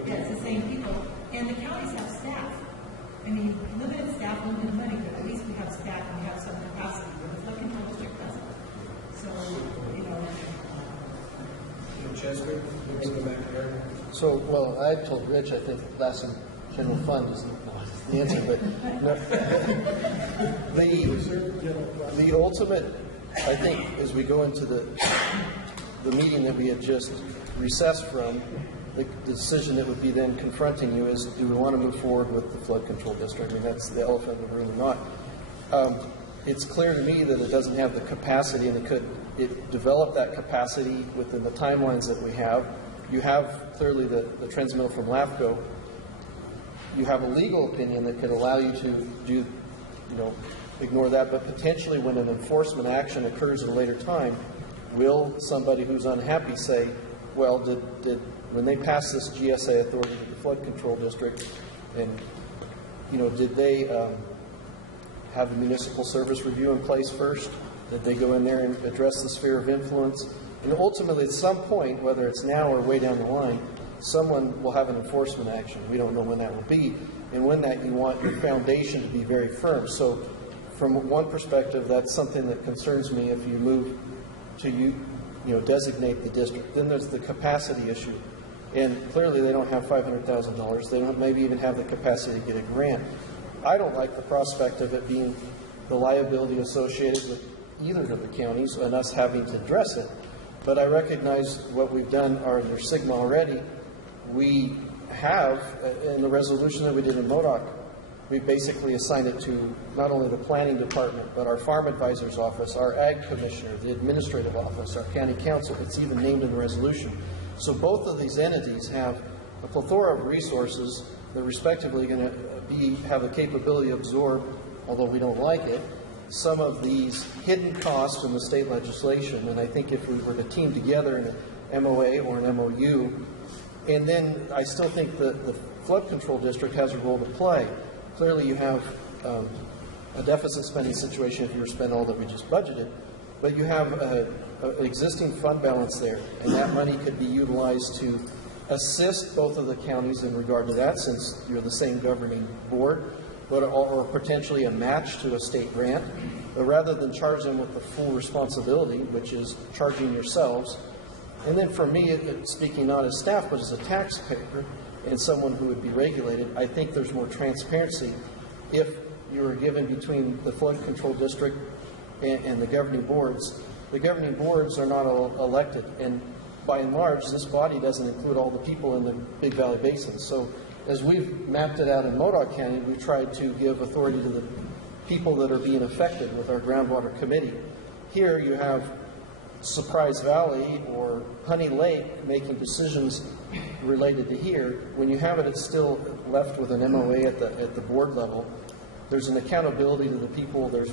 it's the same people. And the counties have staff. I mean, limited staff, limited money, but at least we have staff and we have some capacity. But the flood control district doesn't. So, you know. Chester, let's go back there. So, well, I told Rich, I think Lassen General Fund is the answer, but no, the ultimate, I think, as we go into the meeting that we had just recessed from, the decision that would be then confronting you is, do we want to move forward with the flood control district? I mean, that's the elephant in the room or not. It's clear to me that it doesn't have the capacity, and it developed that capacity within the timelines that we have. You have clearly the transmittal from LAFCO. You have a legal opinion that could allow you to do, ignore that, but potentially when an enforcement action occurs at a later time, will somebody who's unhappy say, well, did when they passed this GSA authority to the flood control district, and did they have a municipal service review in place first? Did they go in there and address the sphere of influence? And ultimately, at some point, whether it's now or way down the line, someone will have an enforcement action. We don't know when that will be. And when that, you want your foundation to be very firm. So from one perspective, that's something that concerns me if you move to designate the district. Then there's the capacity issue. And clearly they don't have $500,000. They don't maybe even have the capacity to get a grant. I don't like the prospect of it being the liability associated with either of the counties and us having to address it. But I recognize what we've done under Sigma already. We have, in the resolution that we did in Modoc, we basically assigned it to not only the planning department, but our farm advisor's office, our ag commissioner, the administrative office, our county council. It's even named in the resolution. So both of these entities have a plethora of resources that are respectively going to have the capability to absorb, although we don't like it, some of these hidden costs in the state legislation. And I think if we were to team together in an MOA or an MOU, and then I still think that the flood control district has a role to play. Clearly you have a deficit spending situation if you were to spend all that we just budgeted, but you have an existing fund balance there, and that money could be utilized to assist both of the counties in regard to that, since you're the same governing board, but or potentially a match to a state grant. But rather than charge them with the full responsibility, which is charging yourselves, and then for me, speaking not as staff, but as a taxpayer and someone who would be regulated, I think there's more transparency if you were given between the flood control district and the governing boards. The governing boards are not elected, and by and large, this body doesn't include all the people in the Big Valley Basin. So as we've mapped it out in Modoc County, we've tried to give authority to the people that are being affected with our groundwater committee. Here you have Surprise Valley or Honey Lake making decisions related to here. When you have it, it's still left with an MOA at the board level. There's an accountability to the people. There's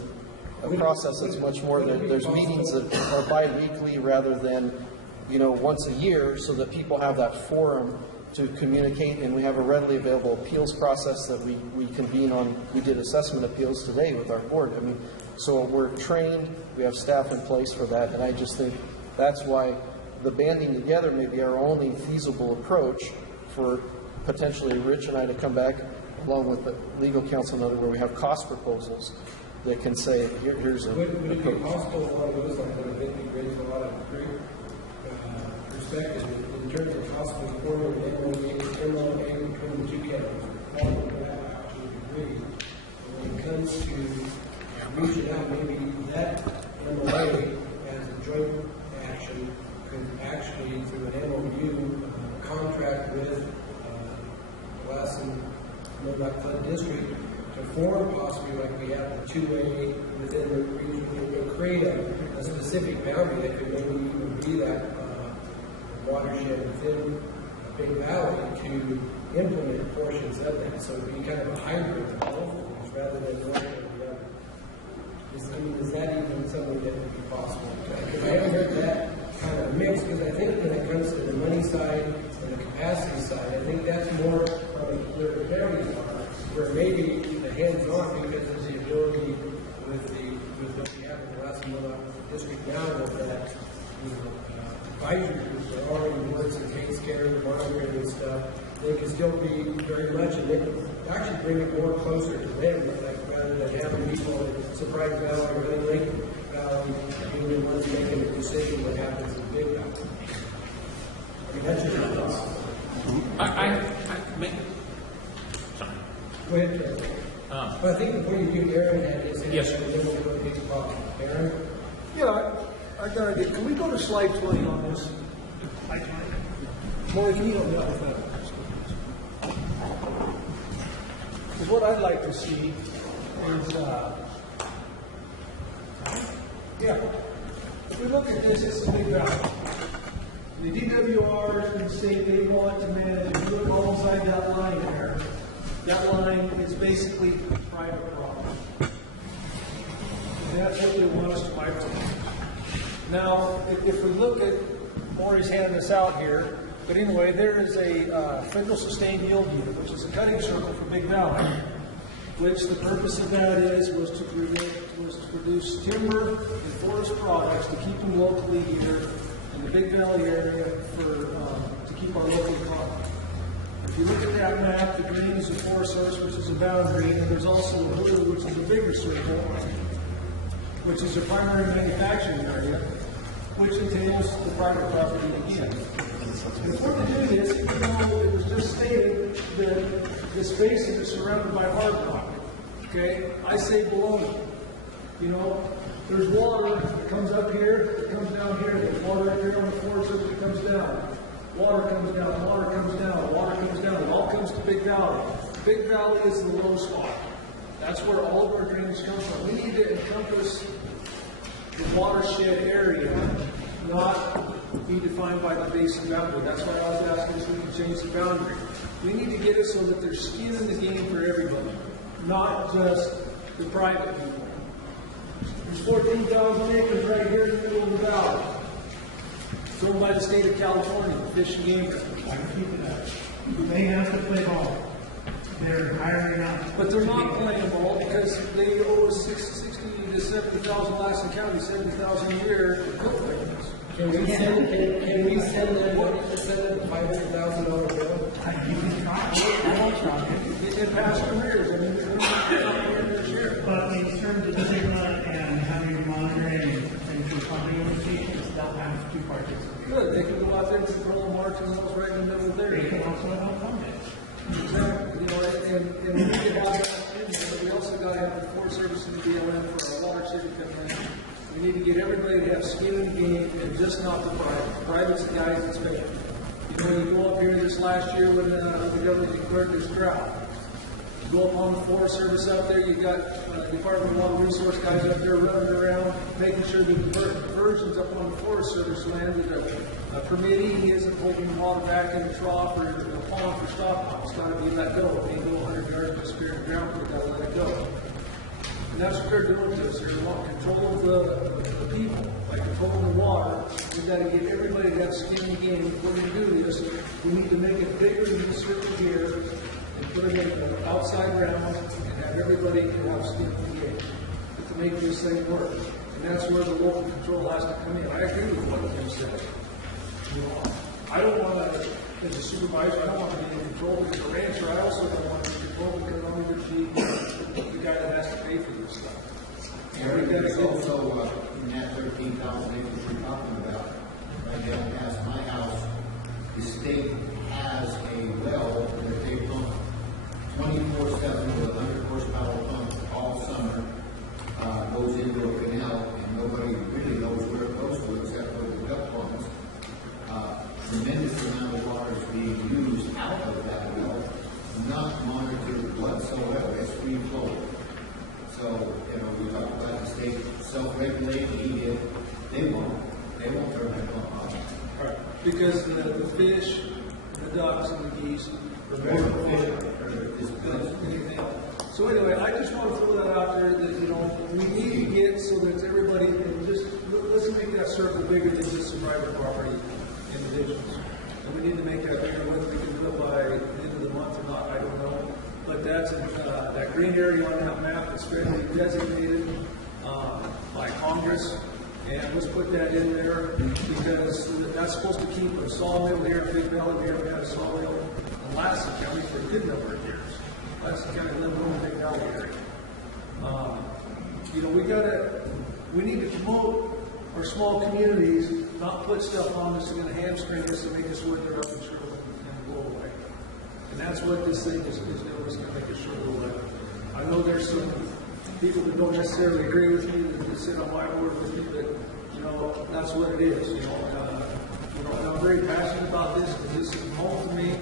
a process that's much more. There's meetings that are bi-weekly rather than once a year, so that people have that forum to communicate, and we have a readily available appeals process that we convene on. We did assessment appeals today with our board. I mean, so we're trained, we have staff in place for that, and I just think that's why the banding together may be our only feasible approach for potentially Rich and I to come back along with the legal counsel, another where we have cost proposals that can say, here's a. Would it be possible along those lines, I think we raised a lot of great perspective in terms of possibly forming an MOA between the two counties, all of that to a degree. When it comes to reaching out, maybe that MOA as a joint action could actually, through an MOU, contract with Lassen, Modoc Flood District to form possibly like we have the 2A within the region, and create a specific boundary that could maybe even be that watershed within a big valley to implement portions of that. So it'd be kind of a hybrid of both of these rather than one or the other. Is that even something that would be possible? Because I haven't heard that kind of mix, because I think when it comes to the money side and the capacity side, I think that's more where the counties are, where maybe the hands-on, because of the ability with what we have in the Lassen Modoc district now, with that advisory group that already works and takes care of the monitoring and stuff, they can still be very much, and they can actually bring it more closer to them, like rather than having people in Surprise Valley or in Lake Valley being the ones making the decision what happens in Big Valley. I mean, that's just a thought. Go ahead, Aaron. But I think before you do, Aaron had his hand. Yes. And then we'll go to Big Pop. Aaron? Yeah, I got an idea. Can we go to slide 20 on this? Maury, can you help me out with that? Because what I'd like to see is, if we look at this, it's a big valley. The DWRs and the state, they want to manage, if you look alongside that line there, that line is basically private property. And that's what they want us to micromanage. Now, if we look at, Maury's handing this out here, but anyway, there is a federal sustained yield unit, which is a cutting circle for Big Valley, which the purpose of that was to produce timber and forest products to keep them locally here in the Big Valley area to keep our local economy. If you look at that map, the green is the Forest Service, which is a boundary, and there's also the blue, which is a bigger circle, which is a primary manufacturing area, which entails the private property again. And if we're to do this, even though it was just stated that this basin is surrounded by hard rock, okay, I say baloney. You know, there's water that comes up here, it comes down here, there's water up here on the Forest Service that comes down. Water comes down, water comes down, water comes down, it all comes to Big Valley. Big Valley is the low spot. That's where all of our drainage comes from. We need to encompass the watershed area, not be defined by the basin boundary. That's why I was asking if we can change the boundary. We need to get it so that there's skin in the game for everybody, not just the private people. There's 14,000 acres right here in the middle of the valley. It's owned by the state of California, the Fish and Game Company. I can keep it up. They have to play ball. They're hiring us. But they're not playing ball because they owe us 60 to 70,000 Lassen County, 70,000 a year. Can we send them the $500,000 bill? You can try. I won't try. In past careers, I mean, they're not their share. But in terms of stigma and having monitoring and pumping limitations, they'll have to participate. Good, they can go out there and control the water tunnels right in the middle of there. They can also help fund it. Exactly. You know, and we need to have that in there, but we also got to have the Forest Service and the BLM for our water city coming in. We need to get everybody to have skin in the game and just not the private. Private's the guys that's making it. You know, you go up here this last year when the government declared this drought. You go up on the Forest Service up there, you've got Department of Water Resource guys up there running around, making sure the diversions up on the Forest Service land that a permittee isn't holding water back in the trough or the pond for stop. It's got to be let go. It can't go 100 yards and disappear in the ground, we've got to let it go. And that's what they're doing to us. They want control of the people. By controlling the water, we've got to get everybody to have skin in the game. If we're going to do this, we need to make it bigger than the circle here and put it in the outside round and have everybody have skin in the game to make this thing work. And that's where the local control has to come in. I agree with what Tim said. You know, I don't want to as a supervisor, I don't want to be in control because the rancher, I also don't want to be in control because I'm the chief, the guy that has to pay for this stuff. Aaron, there's also, in that 13,000 acres you're talking about, right down past my house, the state has a well that they pump 24/7 with 100 horsepower pump all summer, goes into a canal, and nobody really knows where it goes to except for the duck ponds. Tremendous amount of water is being used out of that well, not monitored whatsoever. It's free flow. So, you know, we talked about the state self-regulating, they won't turn that pump off. Right. Because the fish, the ducks, and the geese are better than anything else. So anyway, I just want to throw that out there that, you know, we need to get so that everybody, and just, let's make that circle bigger than just some private property individuals. And we need to make that bigger, whether we can do it by the end of the month or not, I don't know. But that's, that green area on that map is fairly designated by Congress. And let's put that in there because that's supposed to keep a sawmill here in Big Valley. We haven't had a sawmill in Lassen County for a good number of years. Lassen County lived in the Big Valley area. You know, we need to promote our small communities, not put stuff on us that's going to hamstring us and make us wither up and shrivel and blow away. And that's what this thing is doing. It's going to make us shrivel away. I know there's some people that don't necessarily agree with me that sit on my board with me, but you know that's what it is. You know, and I'm very passionate about this because this is home to me.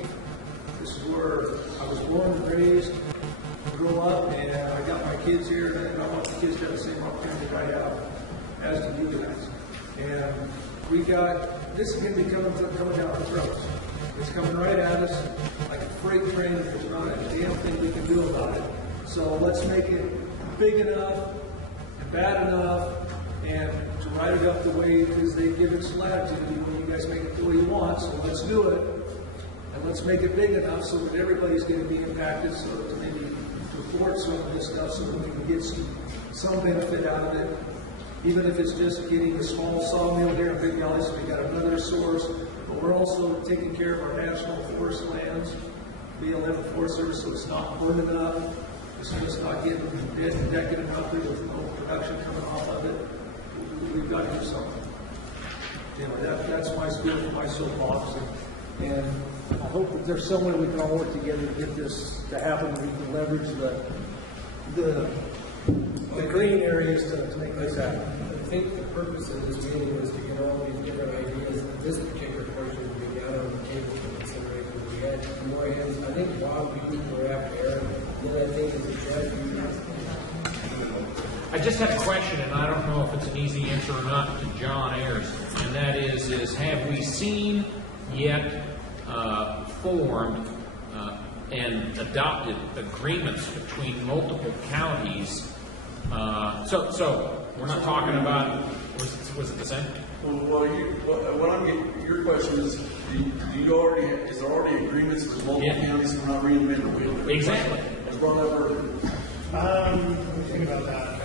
This is where I was born and raised, grew up, and I got my kids here, and I want the kids to have the same opportunity that I have as do you guys. And this is going to be coming down our throats. It's coming right at us like a freight train. There's not a damn thing we can do about it. So let's make it big enough and bad enough and to write it up the way because they give it some latitude. You guys make it the way you want, so let's do it. And let's make it big enough so that everybody's going to be impacted so to maybe report some of this stuff so that we can get some benefit out of it. Even if it's just getting a small sawmill here in Big Valley, so we got another source. But we're also taking care of our national forest lands, BLM Forest Service, so it's not burning up. It's just not getting dead and decadent out there with no production coming off of it. We've got to do something. Anyway, that's my spiel for my soapbox. And I hope that there's some way we can all work together to get this to happen. We can leverage the green areas to make this happen. I think the purpose of this meeting was to get all these different ideas. This particular portion would be down on the table for consideration. We had more hands. I think Bob, we were after Aaron. Then I think it's a judge. I just have a question, and I don't know if it's an easy answer or not, to John Ayers, and that is have we seen yet formed and adopted agreements between multiple counties? So we're not talking about, was it the same? Well, what I'm getting, your question is, is there already agreements with multiple counties and we're not reinventing the wheel? Exactly. As brought up earlier. Let me think about that.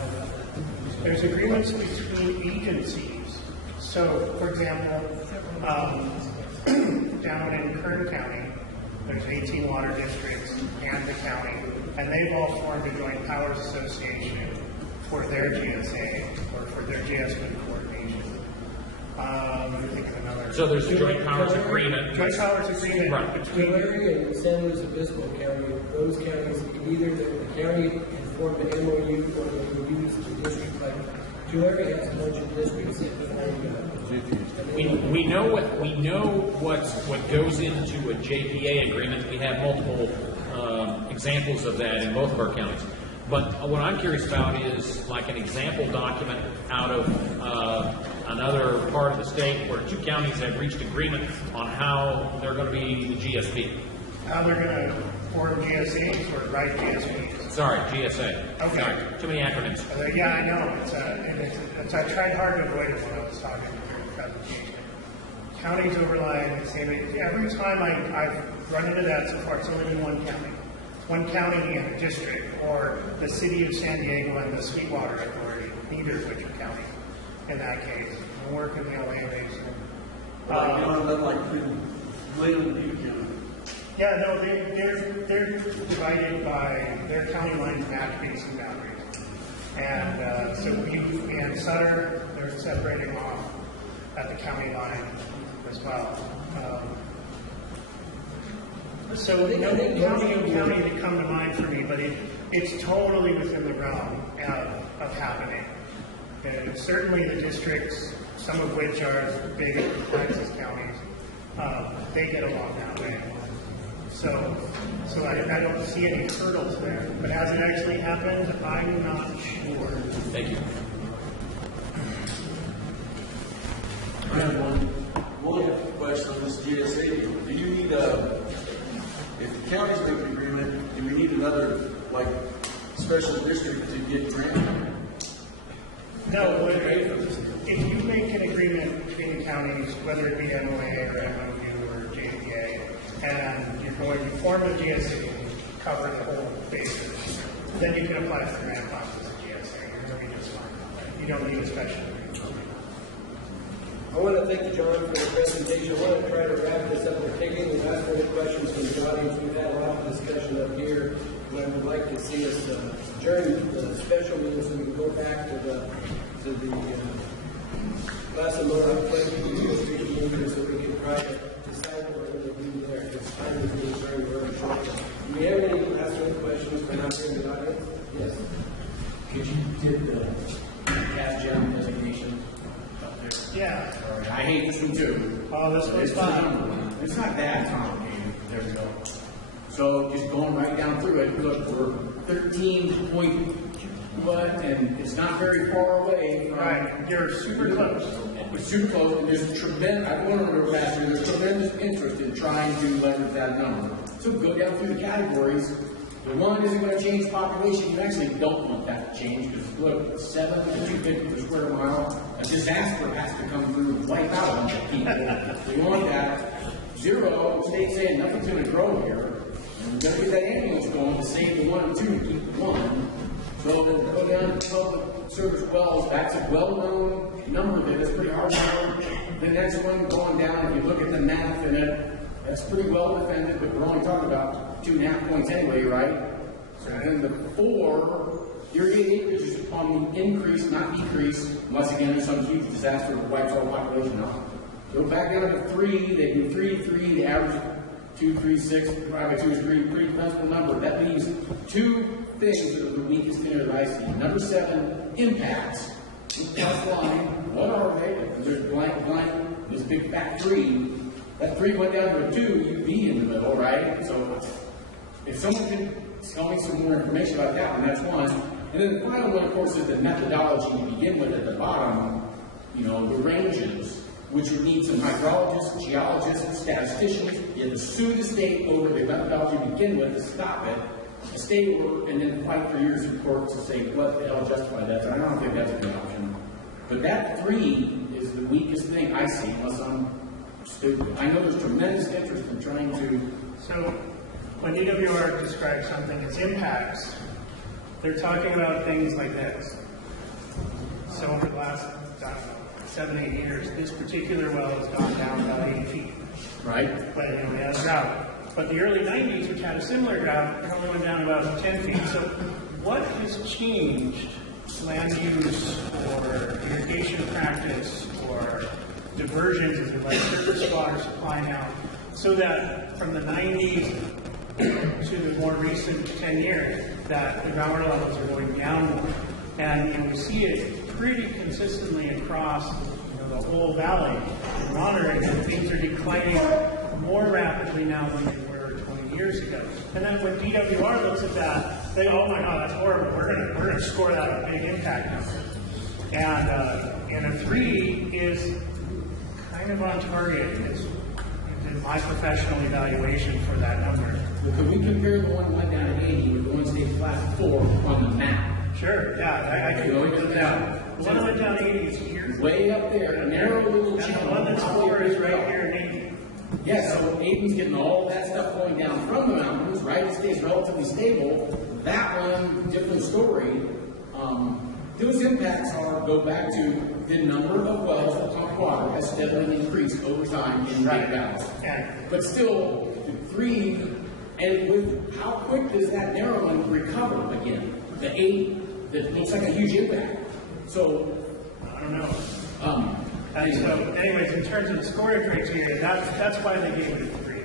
There's agreements between agencies. So, for example, down in Kern County, there's 18 water districts and the county, and they've all formed a joint powers association for their GSA or for their GSP coordination. Let me think of another. So there's a joint powers agreement. Joint powers agreement right. between Tulare and San Luis Obispo County, those counties, either the county can form an MOU or they can use the district. Like Tulare has a bunch of districts that we know what goes into a JPA agreement. We have multiple examples of that in both of our counties. But what I'm curious about is like an example document out of another part of the state where two counties have reached agreement on how they're going to be the GSP. How they're going to form GSAs or write GSPs. Sorry, GSA. Okay. Sorry, too many acronyms. Yeah, I know. I tried hard to avoid it when I was talking during the presentation. Counties overlying, every time I've run into that so far, it's only been one county. One county and a district, or the city of San Diego and the Sweetwater Authority, neither of which are counties in that case. I work in the LA basin. Like in Butte County? Yeah, no, they're divided by their county lines match basin boundaries. And so Butte and Sutter, they're separating off at the county line as well. So no county to come to mind for me, but it's totally within the realm of happening. And certainly the districts, some of which are as big as Texas counties, they get along that way. So I don't see any hurdles there. But has it actually happened? I'm not sure. Thank you. I have one question on this GSA. Do you need if the counties make an agreement, do we need another, like, special district to get granted? No, if you make an agreement between the counties, whether it be MOA or MOU or JPA, and you're going to form a GSA and cover the whole basis, then you can apply for grant funds as a GSA. You're going to be just fine. You don't need a special agreement. I want to thank John for the presentation. I want to try to wrap this up. We're taking the last minute questions from the audience. We've had a lot of discussion up here. And I would like to see us adjourn the special meeting so we can go back to the Lassen Modoc meeting so we can try to decide what we're going to do there. Because time is being very, very short. Do we have any last minute questions for not here in the audience? Yes. Could you get the gas gem designation up there? Yeah. All right. I hate this one too. Oh, this one's fun. It's not that complicated. There we go. So just going right down through it, look, we're 13 point what, and it's not very far away from. Right. You're super close. We're super close, and there's tremendous, I want to remember faster, there's tremendous interest in trying to leverage that number. So go down through the categories. The one isn't going to change population. You actually don't want that to change because look, 7 to 250 per square mile, a disaster has to come through and wipe out a bunch of people. So you want that. 0, the state's saying nothing's going to grow here. And we're going to get that ambulance going to save the 1 and 2 and keep the 1. So then go down to public service wells. That's a well-known number there. That's pretty hard to know. The next one going down, if you look at the math in it, that's pretty well defended, but we're only talking about 2.5 points anyway, right? So then the 4, your acreage is on the increase, not decrease, unless again there's some huge disaster that wipes all population out. Go back down to 3, they do 3 to 3, the average 2, 3, 6, divided by 2 is 3, pretty defensible number. That leaves 2 things that are the weakest thing that I see. Number 7, impacts. Plus line, what are they? There's blank, this big fat 3. That 3 went down to a 2, you'd be in the middle, right? So if someone could tell me some more information about that one, that's one. And then the final one, of course, is the methodology to begin with at the bottom, the ranges, which would need some hydrologists, geologists, statisticians. You have to sue the state over the methodology to begin with to stop it. A state order, and then fight for years in court to say what the hell justified that. So I don't think that's a good option. But that 3 is the weakest thing I see, unless I'm stupid. I know there's tremendous interest in trying to. So when DWR describes something as impacts, they're talking about things like this. So over the last 7-8 years, this particular well has gone down about 8 feet. Right. But it only has drought. But the early 90s, which had a similar drought, it only went down about 10 feet. So what has changed land use or irrigation practice or diversions, as we like, surface water supply now, so that from the 90s to the more recent 10 years, that the groundwater levels are going down more. And we see it pretty consistently across the whole valley. We're monitoring and things are declining more rapidly now than they were 20 years ago. And then when DWR looks at that, they go, oh my God, that's horrible. We're gonna score that a big impact number. And a 3 is kind of on target. It's my professional evaluation for that number. Well, could we compare the one that went down to 80 with the one stayed flat 4 on the map? Sure, yeah, I can go into that. The one that went down 80 is here. Way up there, a narrow little And channel. the one that's 4 is right here in 80. Yeah, so Aiden's getting all that stuff going down from the mountains, right? It stays relatively stable. That one, different story. those impacts go back to the number of wells that pump water has steadily increased over time in Big Valley. But still, 3, and with how quick does that narrow one recover again? The 8, that looks like a huge impact. So, I don't know. And so, anyways, in terms of the scoring criteria, that's why they gave it a 3.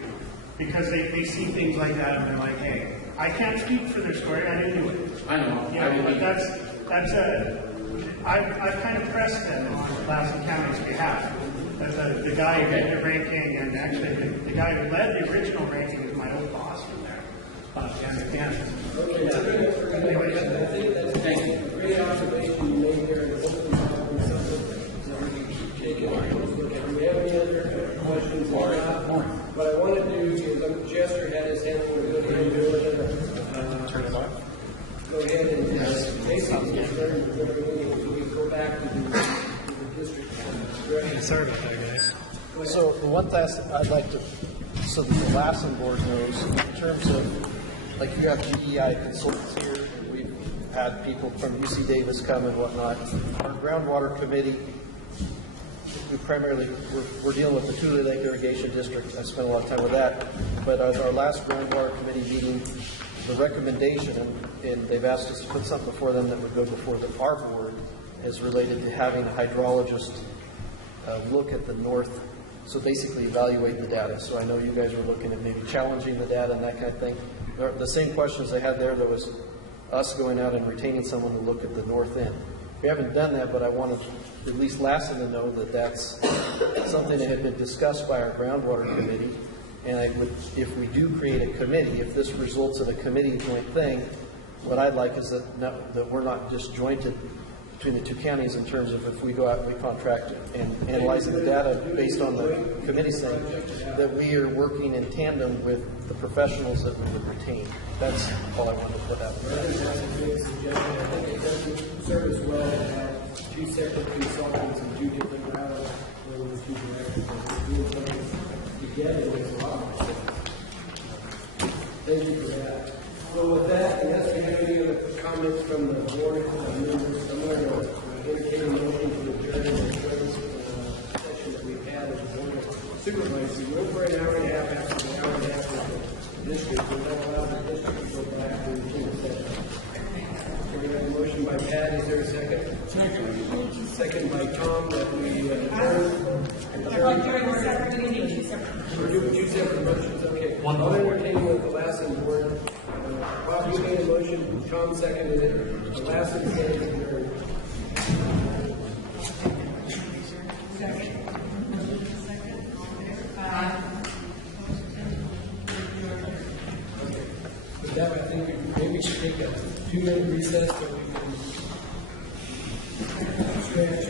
Because they see things like that and they're like, hey, I can't speak for their scoring, I didn't do it. I know. Yeah, but I've kind of pressed them on Lassen County's behalf. The guy who did the ranking, and actually the guy who led the original ranking is my old boss from there. Okay, anyways, I think that's a great observation you made there, and hopefully helping something that we can take it. Do we have any other questions? What I want to do is, Jester had his hand over good hand doing it. Turn it off. Go ahead and basically we go back to the district. Sorry about that, guys. So the one task I'd like to, so that the Lassen board knows, in terms of, like you have DEI consultants here, and we've had people from UC Davis come and whatnot. Our groundwater committee, we primarily, we're dealing with the Tule Lake Irrigation District. I spent a lot of time with that. But at our last groundwater committee meeting, the recommendation, and they've asked us to put something before them that would go before our board, is related to having a hydrologist look at the north, so basically evaluate the data. So I know you guys were looking at maybe challenging the data and that kind of thing. The same questions they had there was us going out and retaining someone to look at the north end. We haven't done that, but I wanted at least Lassen to know that that's something that had been discussed by our groundwater committee. And I would, if we do create a committee, if this results in a committee joint thing, what I'd like is that we're not disjointed between the two counties in terms of if we go out and we contract and analyze the data based on the committee saying that we are working in tandem with the professionals that we would retain. That's all I wanted to put out there. That's a big suggestion. I think it doesn't serve as well to have 2 separate consultants and 2 different routes or with 2 directors. Doing things together makes a lot more sense. Thank you for that. So with that, unless we have any other comments from the board members, I'm going to entertain a motion to adjourn the joint session that we've had as a board of supervisors. We went for an hour and a half after the hour and a half of the district. We're not allowed the district to go back to the team session. So we have a motion by Pat. Is there a second? Second by Tom that we adjourn. During the separate, we need 2 separate. We're doing 2 separate motions. Okay. I'll entertain with the Lassen board. Bob, you made a motion, Tom seconded it, the last one said with that, I think maybe we should take a 2-minute recess so we can stretch